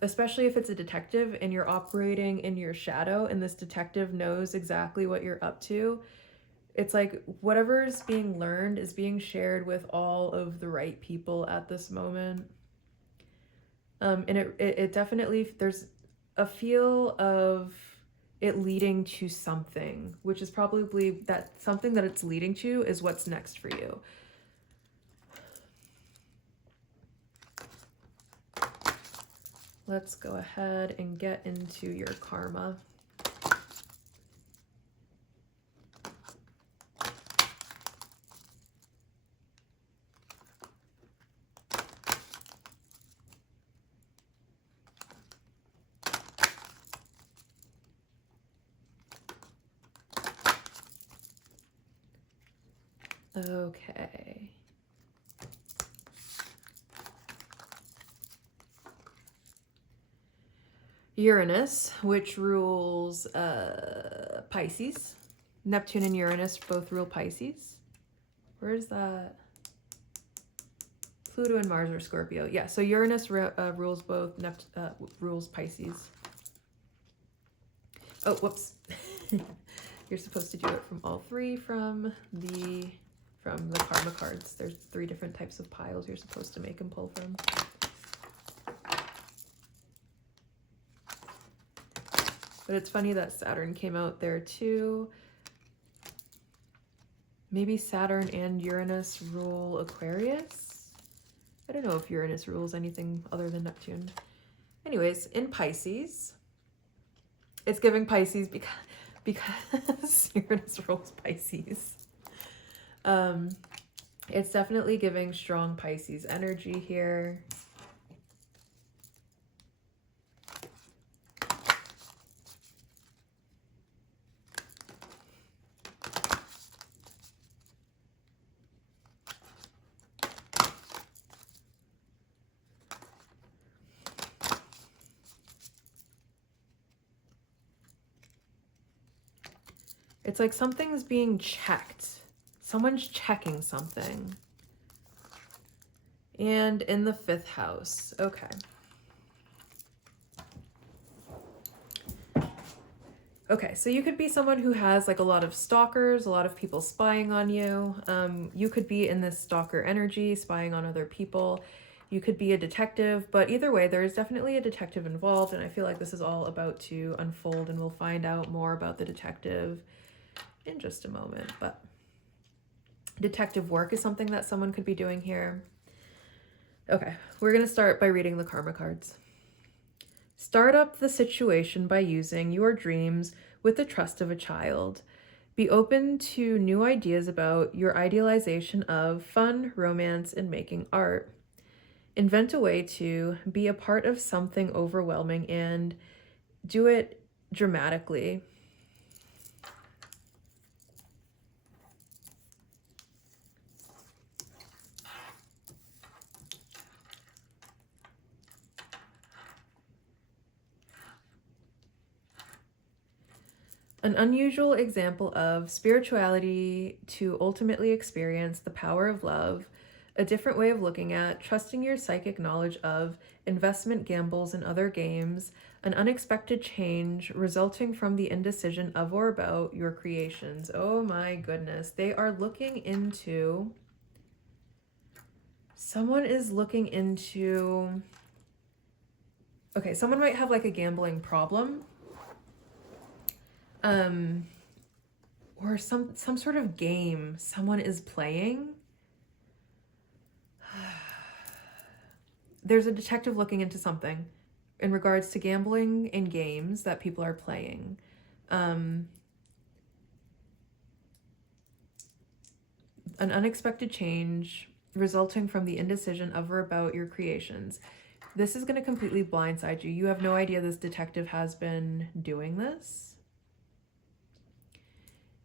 Especially if it's a detective and you're operating in your shadow and this detective knows exactly what you're up to. It's like whatever's being learned is being shared with all of the right people at this moment. And it definitely, there's a feel of it leading to something, which is probably that something that it's leading to is what's next for you. Let's go ahead and get into your karma. Okay. Uranus, which rules Pisces, Neptune and Uranus both rule Pisces. Where is that? Pluto and Mars are Scorpio. Yeah, so Uranus rules both, rules Pisces. Oh, whoops. You're supposed to do it from all three from the karma cards. There's 3 different types of piles you're supposed to make and pull from. But it's funny that Saturn came out there too. Maybe Saturn and Uranus rule Aquarius? I don't know if Uranus rules anything other than Neptune. Anyways, in Pisces, it's giving Pisces because Uranus rules Pisces. It's definitely giving strong Pisces energy here. It's like something's being checked. Someone's checking something. And in the 5th house. Okay. Okay, so you could be someone who has like a lot of stalkers, a lot of people spying on you. You could be in this stalker energy, spying on other people. You could be a detective, but either way, there is definitely a detective involved, and I feel like this is all about to unfold, and we'll find out more about the detective in just a moment. But detective work is something that someone could be doing here. Okay, we're going to start by reading the karma cards. Start up the situation by using your dreams with the trust of a child. Be open to new ideas about your idealization of fun, romance, and making art. Invent a way to be a part of something overwhelming and do it dramatically. An unusual example of spirituality to ultimately experience the power of love, a different way of looking at, trusting your psychic knowledge of investment gambles and other games, an unexpected change resulting from the indecision of or about your creations. Oh my goodness. They are looking into... Someone is looking into... Okay, someone might have like a gambling problem. Or some sort of game someone is playing. There's a detective looking into something in regards to gambling in games that people are playing. An unexpected change resulting from the indecision of or about your creations. This is going to completely blindside you. You have no idea this detective has been doing this.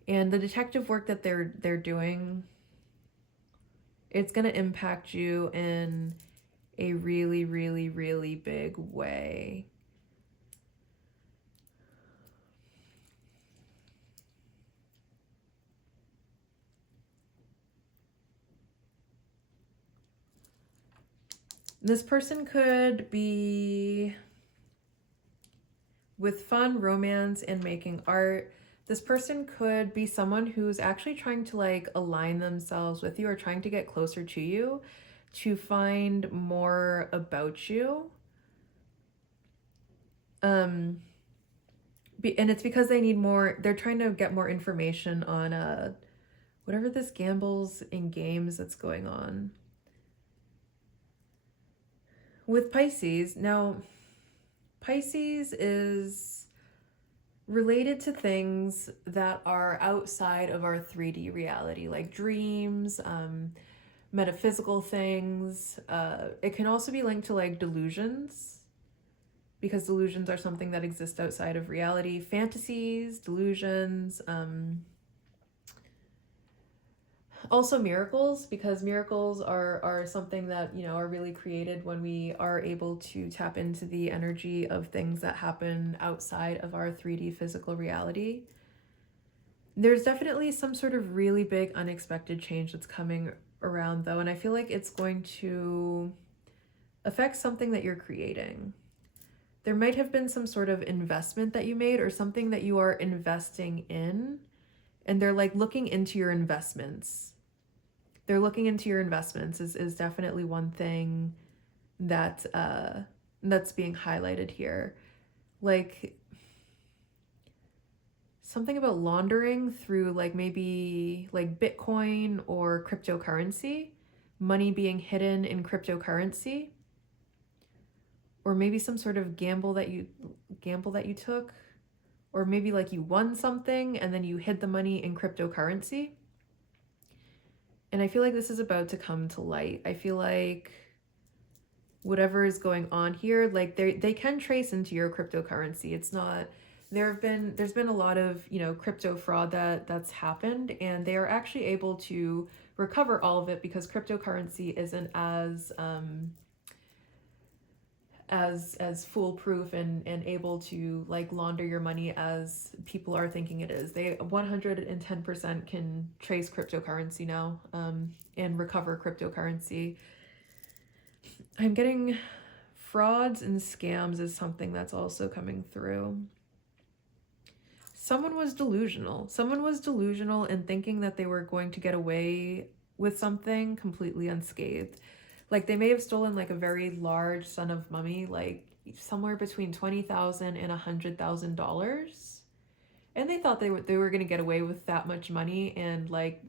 And the detective work that they're doing, it's going to impact you in a really, really, really big way. This person could be with fun, romance, and making art. This person could be someone who's actually trying to like align themselves with you or trying to get closer to you to find more about you. And it's because they need more, they're trying to get more information on whatever this gambles in games that's going on. With Pisces, now Pisces is related to things that are outside of our 3D reality, like dreams, metaphysical things. It can also be linked to like delusions, because delusions are something that exists outside of reality. Fantasies, delusions, also miracles, because miracles are something that, you know, are really created when we are able to tap into the energy of things that happen outside of our 3D physical reality. There's definitely some sort of really big unexpected change that's coming around though, and I feel like it's going to affect something that you're creating. There might have been some sort of investment that you made or something that you are investing in, and they're like looking into your investments. They're looking into your investments is definitely one thing that that's being highlighted here. Like something about laundering through like maybe like Bitcoin or cryptocurrency, money being hidden in cryptocurrency, or maybe some sort of gamble that you took, or maybe like you won something and then you hid the money in cryptocurrency. And I feel like this is about to come to light. I feel like whatever is going on here, like they can trace into your cryptocurrency. It's not, there's been a lot of, you know, crypto fraud that's happened, and they are actually able to recover all of it because cryptocurrency isn't as foolproof and able to like launder your money as people are thinking it is. They 110% can trace cryptocurrency now, and recover cryptocurrency. I'm getting frauds and scams is something that's also coming through. Someone was delusional. Someone was delusional in thinking that they were going to get away with something completely unscathed. Like they may have stolen like a very large sum of money, like somewhere between $20,000 and $100,000, and they thought they were going to get away with that much money, and like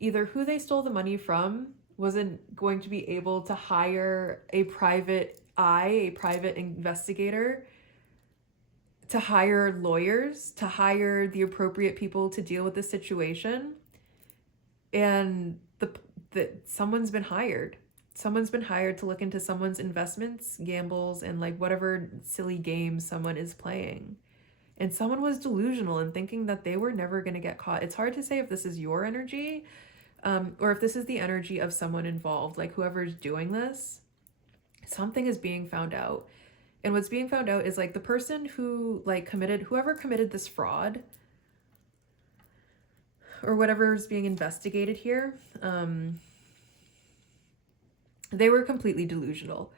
either who they stole the money from wasn't going to be able to hire a private investigator, to hire lawyers, to hire the appropriate people to deal with the situation, and someone's been hired. Someone's been hired to look into someone's investments, gambles, and like whatever silly game someone is playing. And someone was delusional in thinking that they were never going to get caught. It's hard to say if this is your energy, or if this is the energy of someone involved, like whoever's doing this. Something is being found out. And what's being found out is like the person who like whoever committed this fraud, or whatever is being investigated here, they were completely delusional.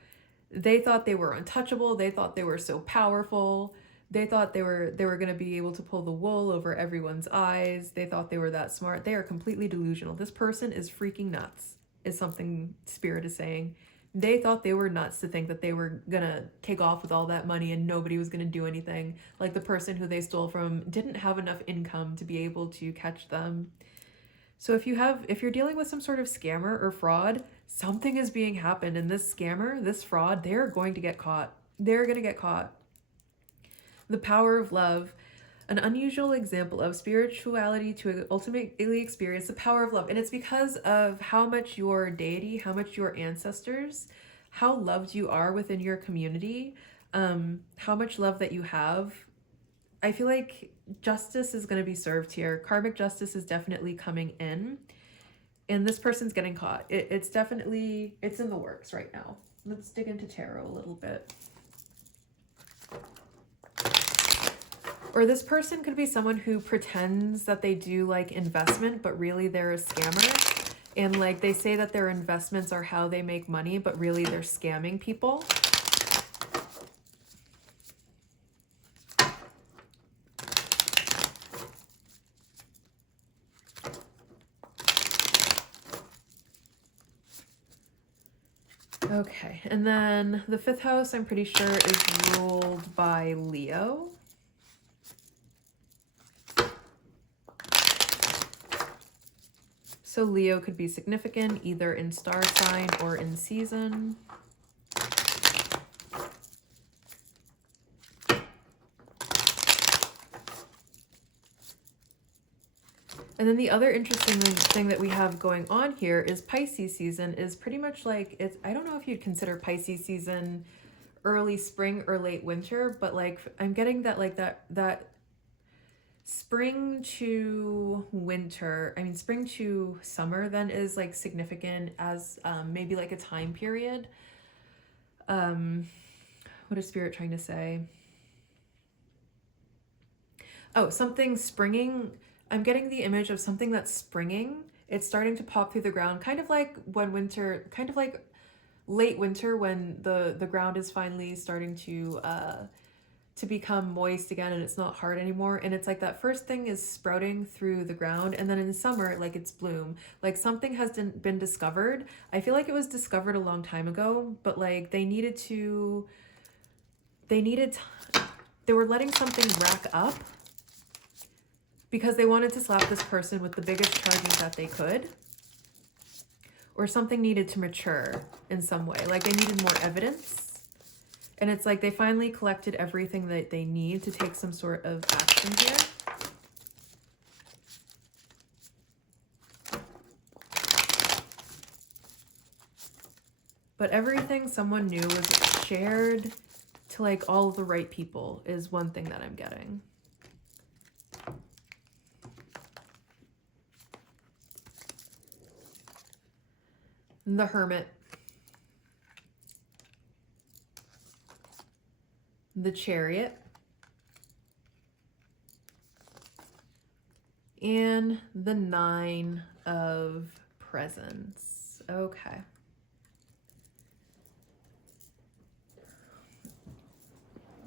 They thought they were untouchable. They thought they were so powerful. They thought they were going to be able to pull the wool over everyone's eyes. They thought they were that smart. They are completely delusional. This person is freaking nuts, is something Spirit is saying. They thought they were nuts to think that they were going to take off with all that money and nobody was going to do anything. Like the person who they stole from didn't have enough income to be able to catch them. So if you're dealing with some sort of scammer or fraud, something is being happened, and this scammer, this fraud, they're going to get caught. They're going to get caught. The power of love, an unusual example of spirituality to ultimately experience the power of love. And it's because of how much your deity, how much your ancestors, how loved you are within your community, how much love that you have. I feel like justice is going to be served here. Karmic justice is definitely coming in, and this person's getting caught. It's in the works right now. Let's dig into tarot a little bit. Or this person could be someone who pretends that they do like investment, but really they're a scammer. And like they say that their investments are how they make money, but really they're scamming people. Okay, and then the 5th house, I'm pretty sure, is ruled by Leo. So Leo could be significant either in star sign or in season. And then the other interesting thing that we have going on here is Pisces season is pretty much like, I don't know if you'd consider Pisces season early spring or late winter, but like I'm getting that like that spring to winter, spring to summer then is like significant as maybe like a time period. What is Spirit trying to say? Oh, something springing I'm getting the image of something that's springing. It's starting to pop through the ground, kind of like when winter, kind of like late winter when the ground is finally starting to become moist again and it's not hard anymore. And it's like that first thing is sprouting through the ground, and then in summer, like it's bloom. Like something has been discovered. I feel like it was discovered a long time ago, but like they were letting something rack up because they wanted to slap this person with the biggest charges that they could, or something needed to mature in some way. Like they needed more evidence. And it's like they finally collected everything that they need to take some sort of action here. But everything someone knew was shared to like all the right people is one thing that I'm getting. The Hermit. The Chariot. And the Nine of Presents. Okay.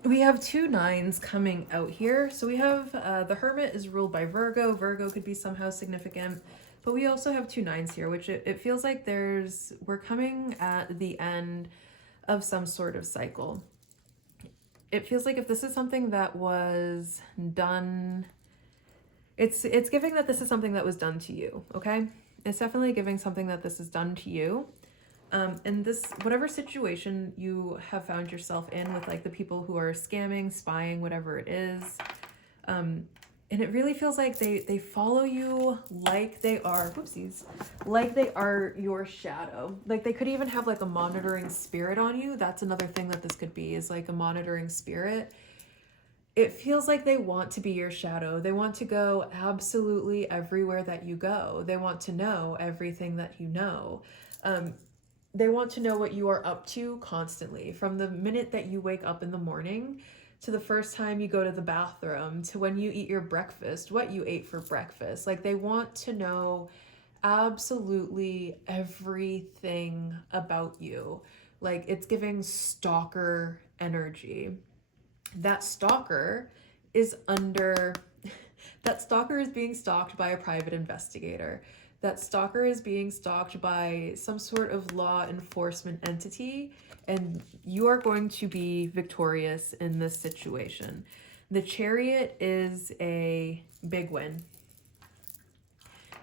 We have two nines coming out here. So we have the Hermit is ruled by Virgo. Virgo could be somehow significant. But we also have two nines here, which it feels like we're coming at the end of some sort of cycle. It feels like if this is something that was done, it's giving that this is something that was done to you, okay? It's definitely giving something that this is done to you. And this, whatever situation you have found yourself in with like the people who are scamming, spying, whatever it is, and it really feels like they follow you like they are, whoopsies, like they are your shadow. Like they could even have like a monitoring spirit on you. That's another thing that this could be, is like a monitoring spirit. It feels like they want to be your shadow. They want to go absolutely everywhere that you go. They want to know everything that you know. They want to know what you are up to constantly, from the minute that you wake up in the morning to the first time you go to the bathroom, to when you eat your breakfast, what you ate for breakfast. Like they want to know absolutely everything about you. Like it's giving stalker energy. That stalker is being stalked by a private investigator. That stalker is being stalked by some sort of law enforcement entity, and you are going to be victorious in this situation. The Chariot is a big win.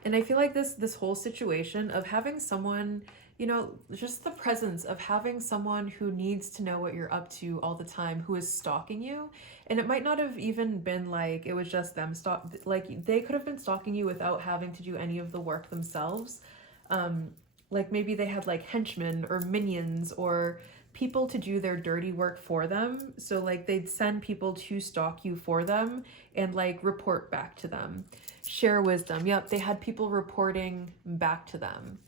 And I feel like this whole situation of having someone, you know, just the presence of having someone who needs to know what you're up to all the time, who is stalking you. And it might not have even been like it was just them like they could have been stalking you without having to do any of the work themselves. Like maybe they had like henchmen or minions or people to do their dirty work for them. So like they'd send people to stalk you for them and like report back to them. Share wisdom. Yep, they had people reporting back to them.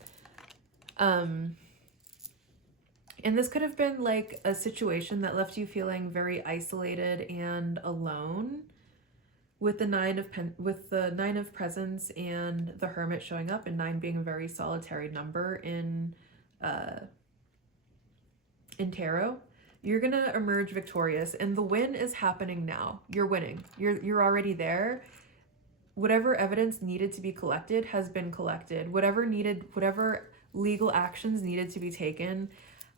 And this could have been like a situation that left you feeling very isolated and alone, with the Nine of Presents and the Hermit showing up, and 9 being a very solitary number in tarot. You're gonna emerge victorious, and the win is happening now. You're winning. You're already there. Whatever evidence needed to be collected has been collected. Whatever legal actions needed to be taken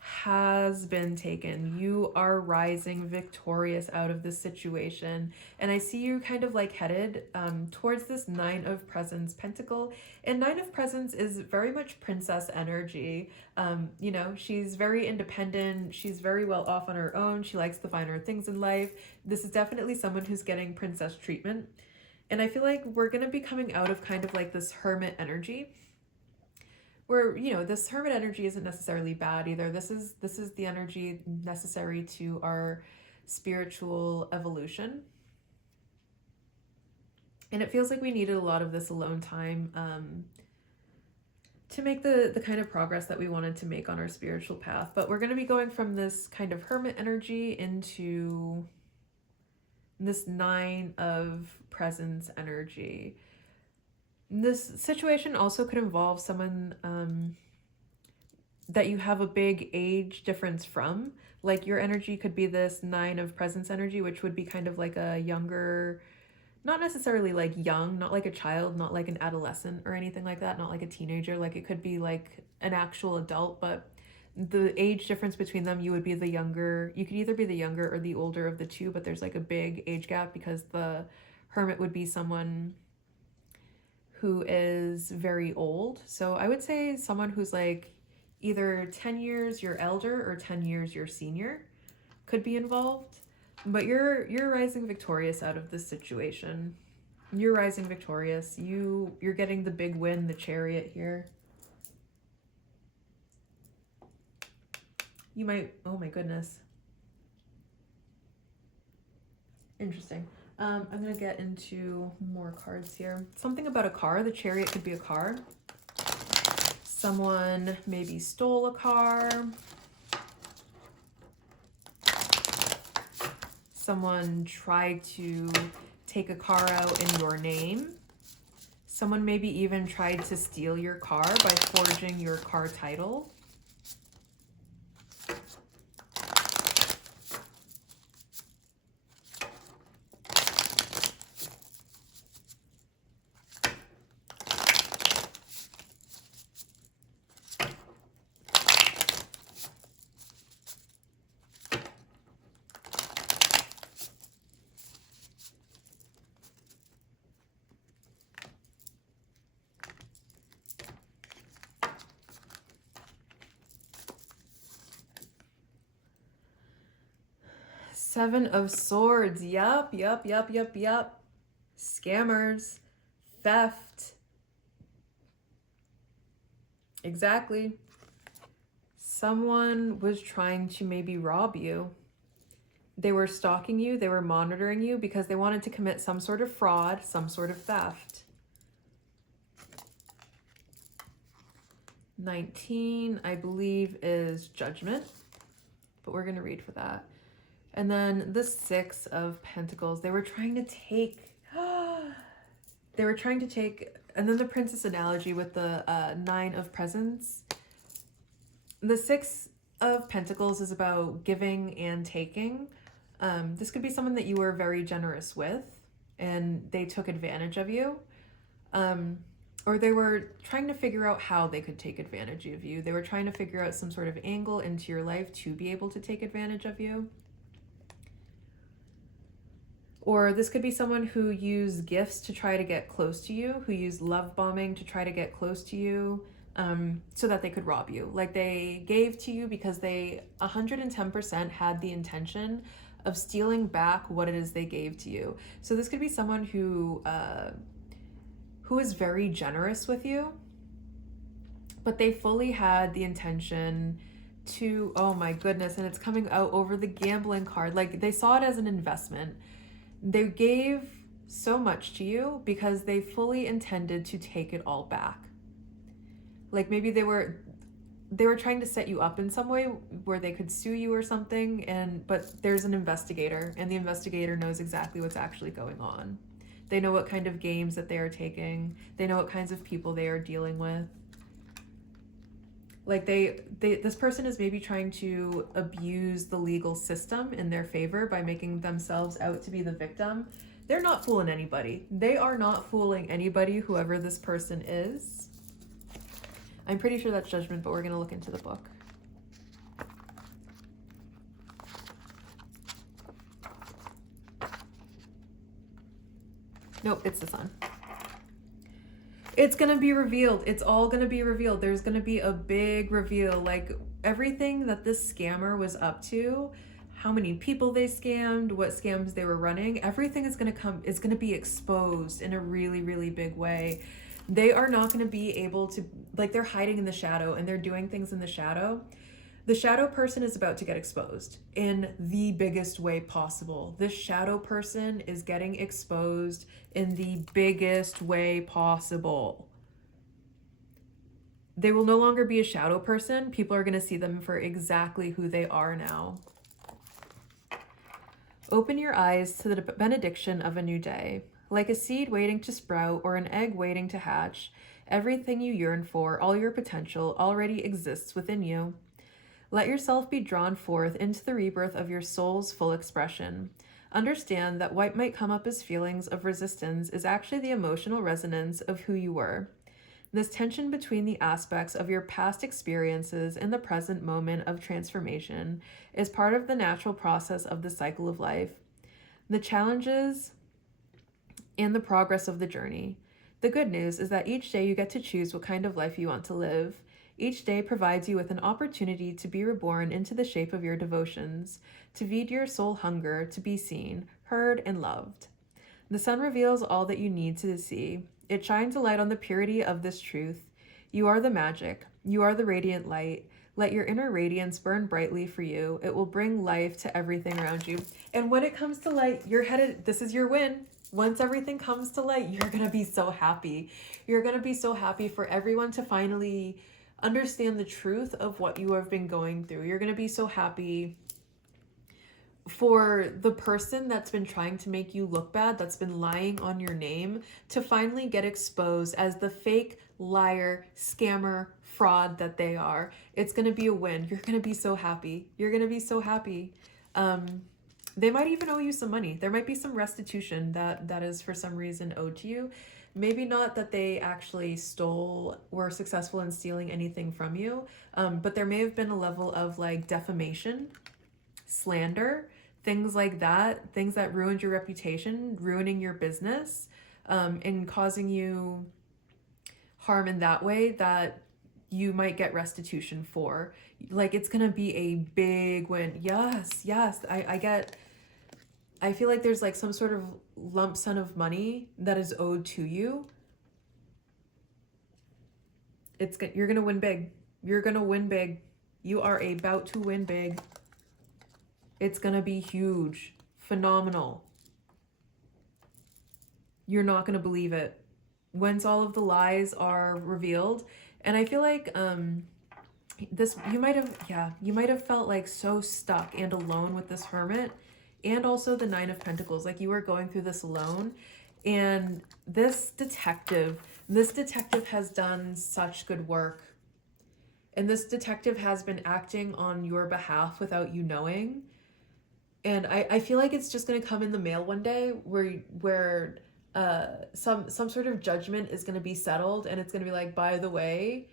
has been taken. You are rising victorious out of this situation. And I see you kind of like headed towards this 9 of Presents pentacle. And 9 of Presents is very much princess energy. You know, she's very independent. She's very well off on her own. She likes the finer things in life. This is definitely someone who's getting princess treatment. And I feel like we're going to be coming out of kind of like this hermit energy, where, you know, this hermit energy isn't necessarily bad either. This is the energy necessary to our spiritual evolution. And it feels like we needed a lot of this alone time to make the kind of progress that we wanted to make on our spiritual path. But we're going to be going from this kind of hermit energy into this 9 of Presents energy. This situation also could involve someone that you have a big age difference from. Like your energy could be this 9 of presence energy, which would be kind of like a younger, not necessarily like young, not like a child, not like an adolescent or anything like that, not like a teenager. Like it could be like an actual adult, but the age difference between them, you would be the younger. You could either be the younger or the older of the two, but there's like a big age gap because the hermit would be someone who is very old. So I would say someone who's like either 10 years your elder or 10 years your senior could be involved. But you're rising victorious out of this situation. You're rising victorious. You're getting the big win, the Chariot here. You might, oh my goodness. Interesting. I'm going to get into more cards here. Something about a car. The Chariot could be a car. Someone maybe stole a car. Someone tried to take a car out in your name. Someone maybe even tried to steal your car by forging your car title. Seven of Swords. Yup. Scammers. Theft. Exactly. Someone was trying to maybe rob you. They were stalking you. They were monitoring you because they wanted to commit some sort of fraud, some sort of theft. 19, I believe, is Judgment. But we're going to read for that. And then the 6 of Pentacles. They were trying to take... And then the Princess analogy with the 9 of Presents. The 6 of Pentacles is about giving and taking. This could be someone that you were very generous with and they took advantage of you. Or they were trying to figure out how they could take advantage of you. They were trying to figure out some sort of angle into your life to be able to take advantage of you. Or this could be someone who used gifts to try to get close to you, who used love bombing to try to get close to you, so that they could rob you. Like they gave to you because they 110% had the intention of stealing back what it is they gave to you. So this could be someone who is very generous with you, but they fully had the intention to, oh my goodness, and it's coming out over the gambling card. Like they saw it as an investment. They gave so much to you because they fully intended to take it all back. Like maybe they were trying to set you up in some way where they could sue you or something, but there's an investigator and the investigator knows exactly what's actually going on. They know what kind of games that they are taking. They know what kinds of people they are dealing with. Like this person is maybe trying to abuse the legal system in their favor by making themselves out to be the victim. They're not fooling anybody. They are not fooling anybody, whoever this person is. I'm pretty sure that's Judgment, but we're going to look into the book. Nope, it's the Sun. It's going to be revealed. It's all going to be revealed. There's going to be a big reveal. Like everything that this scammer was up to, how many people they scammed, what scams they were running, everything is going to be exposed in a really, really big way. They are not going to be able to, like they're hiding in the shadow and they're doing things in the shadow. The shadow person is about to get exposed in the biggest way possible. This shadow person is getting exposed in the biggest way possible. They will no longer be a shadow person. People are going to see them for exactly who they are now. Open your eyes to the benediction of a new day. Like a seed waiting to sprout or an egg waiting to hatch, everything you yearn for, all your potential, already exists within you. Let yourself be drawn forth into the rebirth of your soul's full expression. Understand that what might come up as feelings of resistance is actually the emotional resonance of who you were. This tension between the aspects of your past experiences and the present moment of transformation is part of the natural process of the cycle of life. The challenges and the progress of the journey. The good news is that each day you get to choose what kind of life you want to live. Each day provides you with an opportunity to be reborn into the shape of your devotions, to feed your soul hunger, to be seen, heard, and loved. The sun reveals all that you need to see. It shines a light on the purity of this truth. You are the magic. You are the radiant light. Let your inner radiance burn brightly for you. It will bring life to everything around you. And when it comes to light, you're headed, this is your win. Once everything comes to light, you're going to be so happy. You're going to be so happy for everyone to finally understand the truth of what you have been going through. You're going to be so happy for the person that's been trying to make you look bad, that's been lying on your name, to finally get exposed as the fake liar, scammer, fraud that they are. It's going to be a win. You're going to be so happy. You're going to be so happy. They might even owe you some money. There might be some restitution that is for some reason owed to you. Maybe not that they actually were successful in stealing anything from you, but there may have been a level of like defamation, slander, things like that, things that ruined your reputation, ruining your business, and causing you harm in that way that you might get restitution for. Like, it's gonna be a big win. Yes, I feel like there's like some sort of lump sum of money that is owed to you. You're gonna win big. You're gonna win big. You are about to win big. It's gonna be huge, phenomenal. You're not gonna believe it once all of the lies are revealed. And I feel like you might have felt like so stuck and alone with this hermit, and also the Nine of Pentacles, like you were going through this alone. And this detective has done such good work. And this detective has been acting on your behalf without you knowing. And I feel like it's just going to come in the mail one day where some sort of judgment is going to be settled, and it's going to be like, by the way,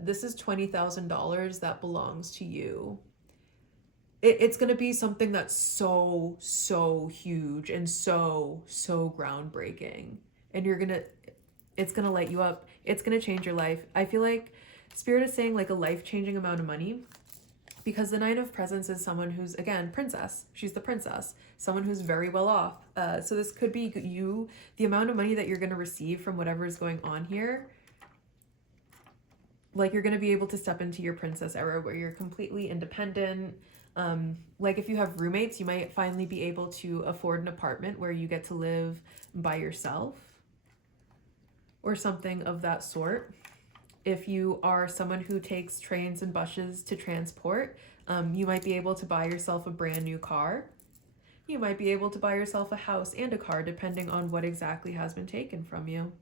this is $20,000 that belongs to you. It's going to be something that's so huge and so groundbreaking, and it's going to light you up. It's going to change your life. I feel like Spirit is saying like a life-changing amount of money, because the Nine of Presents is someone who's, again, princess. She's the princess, someone who's very well off. So this could be you, the amount of money that you're going to receive from whatever is going on here. Like, you're going to be able to step into your princess era where you're completely independent. Like if you have roommates, you might finally be able to afford an apartment where you get to live by yourself or something of that sort. If you are someone who takes trains and buses to transport, you might be able to buy yourself a brand new car. You might be able to buy yourself a house and a car, depending on what exactly has been taken from you.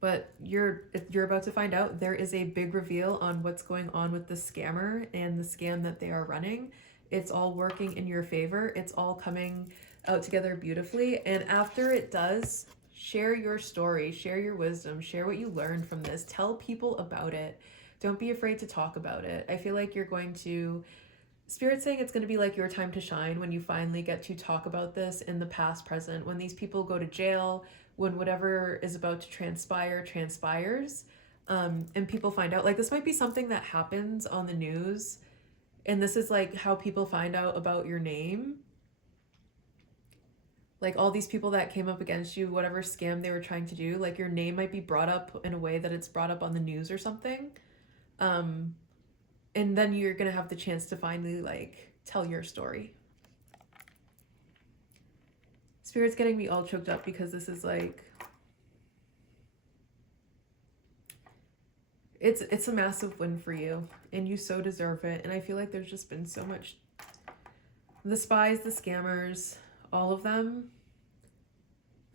But you're about to find out. There is a big reveal on what's going on with the scammer and the scam that they are running. It's all working in your favor. It's all coming out together beautifully. And after it does, share your story, share your wisdom, share what you learned from this. Tell people about it. Don't be afraid to talk about it. I feel like you're going to, Spirit's saying it's going to be like your time to shine when you finally get to talk about this in the past, present, when these people go to jail, when whatever is about to transpires, and people find out. Like, this might be something that happens on the news, and this is like how people find out about your name. Like, all these people that came up against you, whatever scam they were trying to do, like your name might be brought up in a way that it's brought up on the news or something. And then you're gonna have the chance to finally like tell your story. Spirit's getting me all choked up because this is like, it's a massive win for you, and you so deserve it. And I feel like there's just been so much, the spies, the scammers, all of them,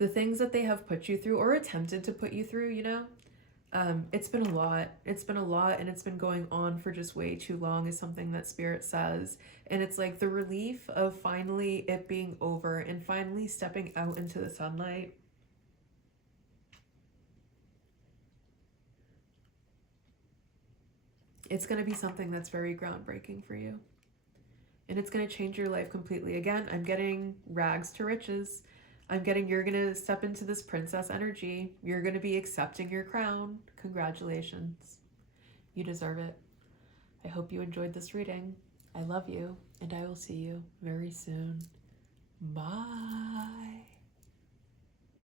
the things that they have put you through or attempted to put you through, you know, it's been a lot. It's been a lot, and it's been going on for just way too long, is something that Spirit says. And it's like the relief of finally it being over and finally stepping out into the sunlight. It's going to be something that's very groundbreaking for you. And it's going to change your life completely. Again, I'm getting rags to riches. I'm getting, you're going to step into this princess energy. You're going to be accepting your crown. Congratulations. You deserve it. I hope you enjoyed this reading. I love you, and I will see you very soon. Bye.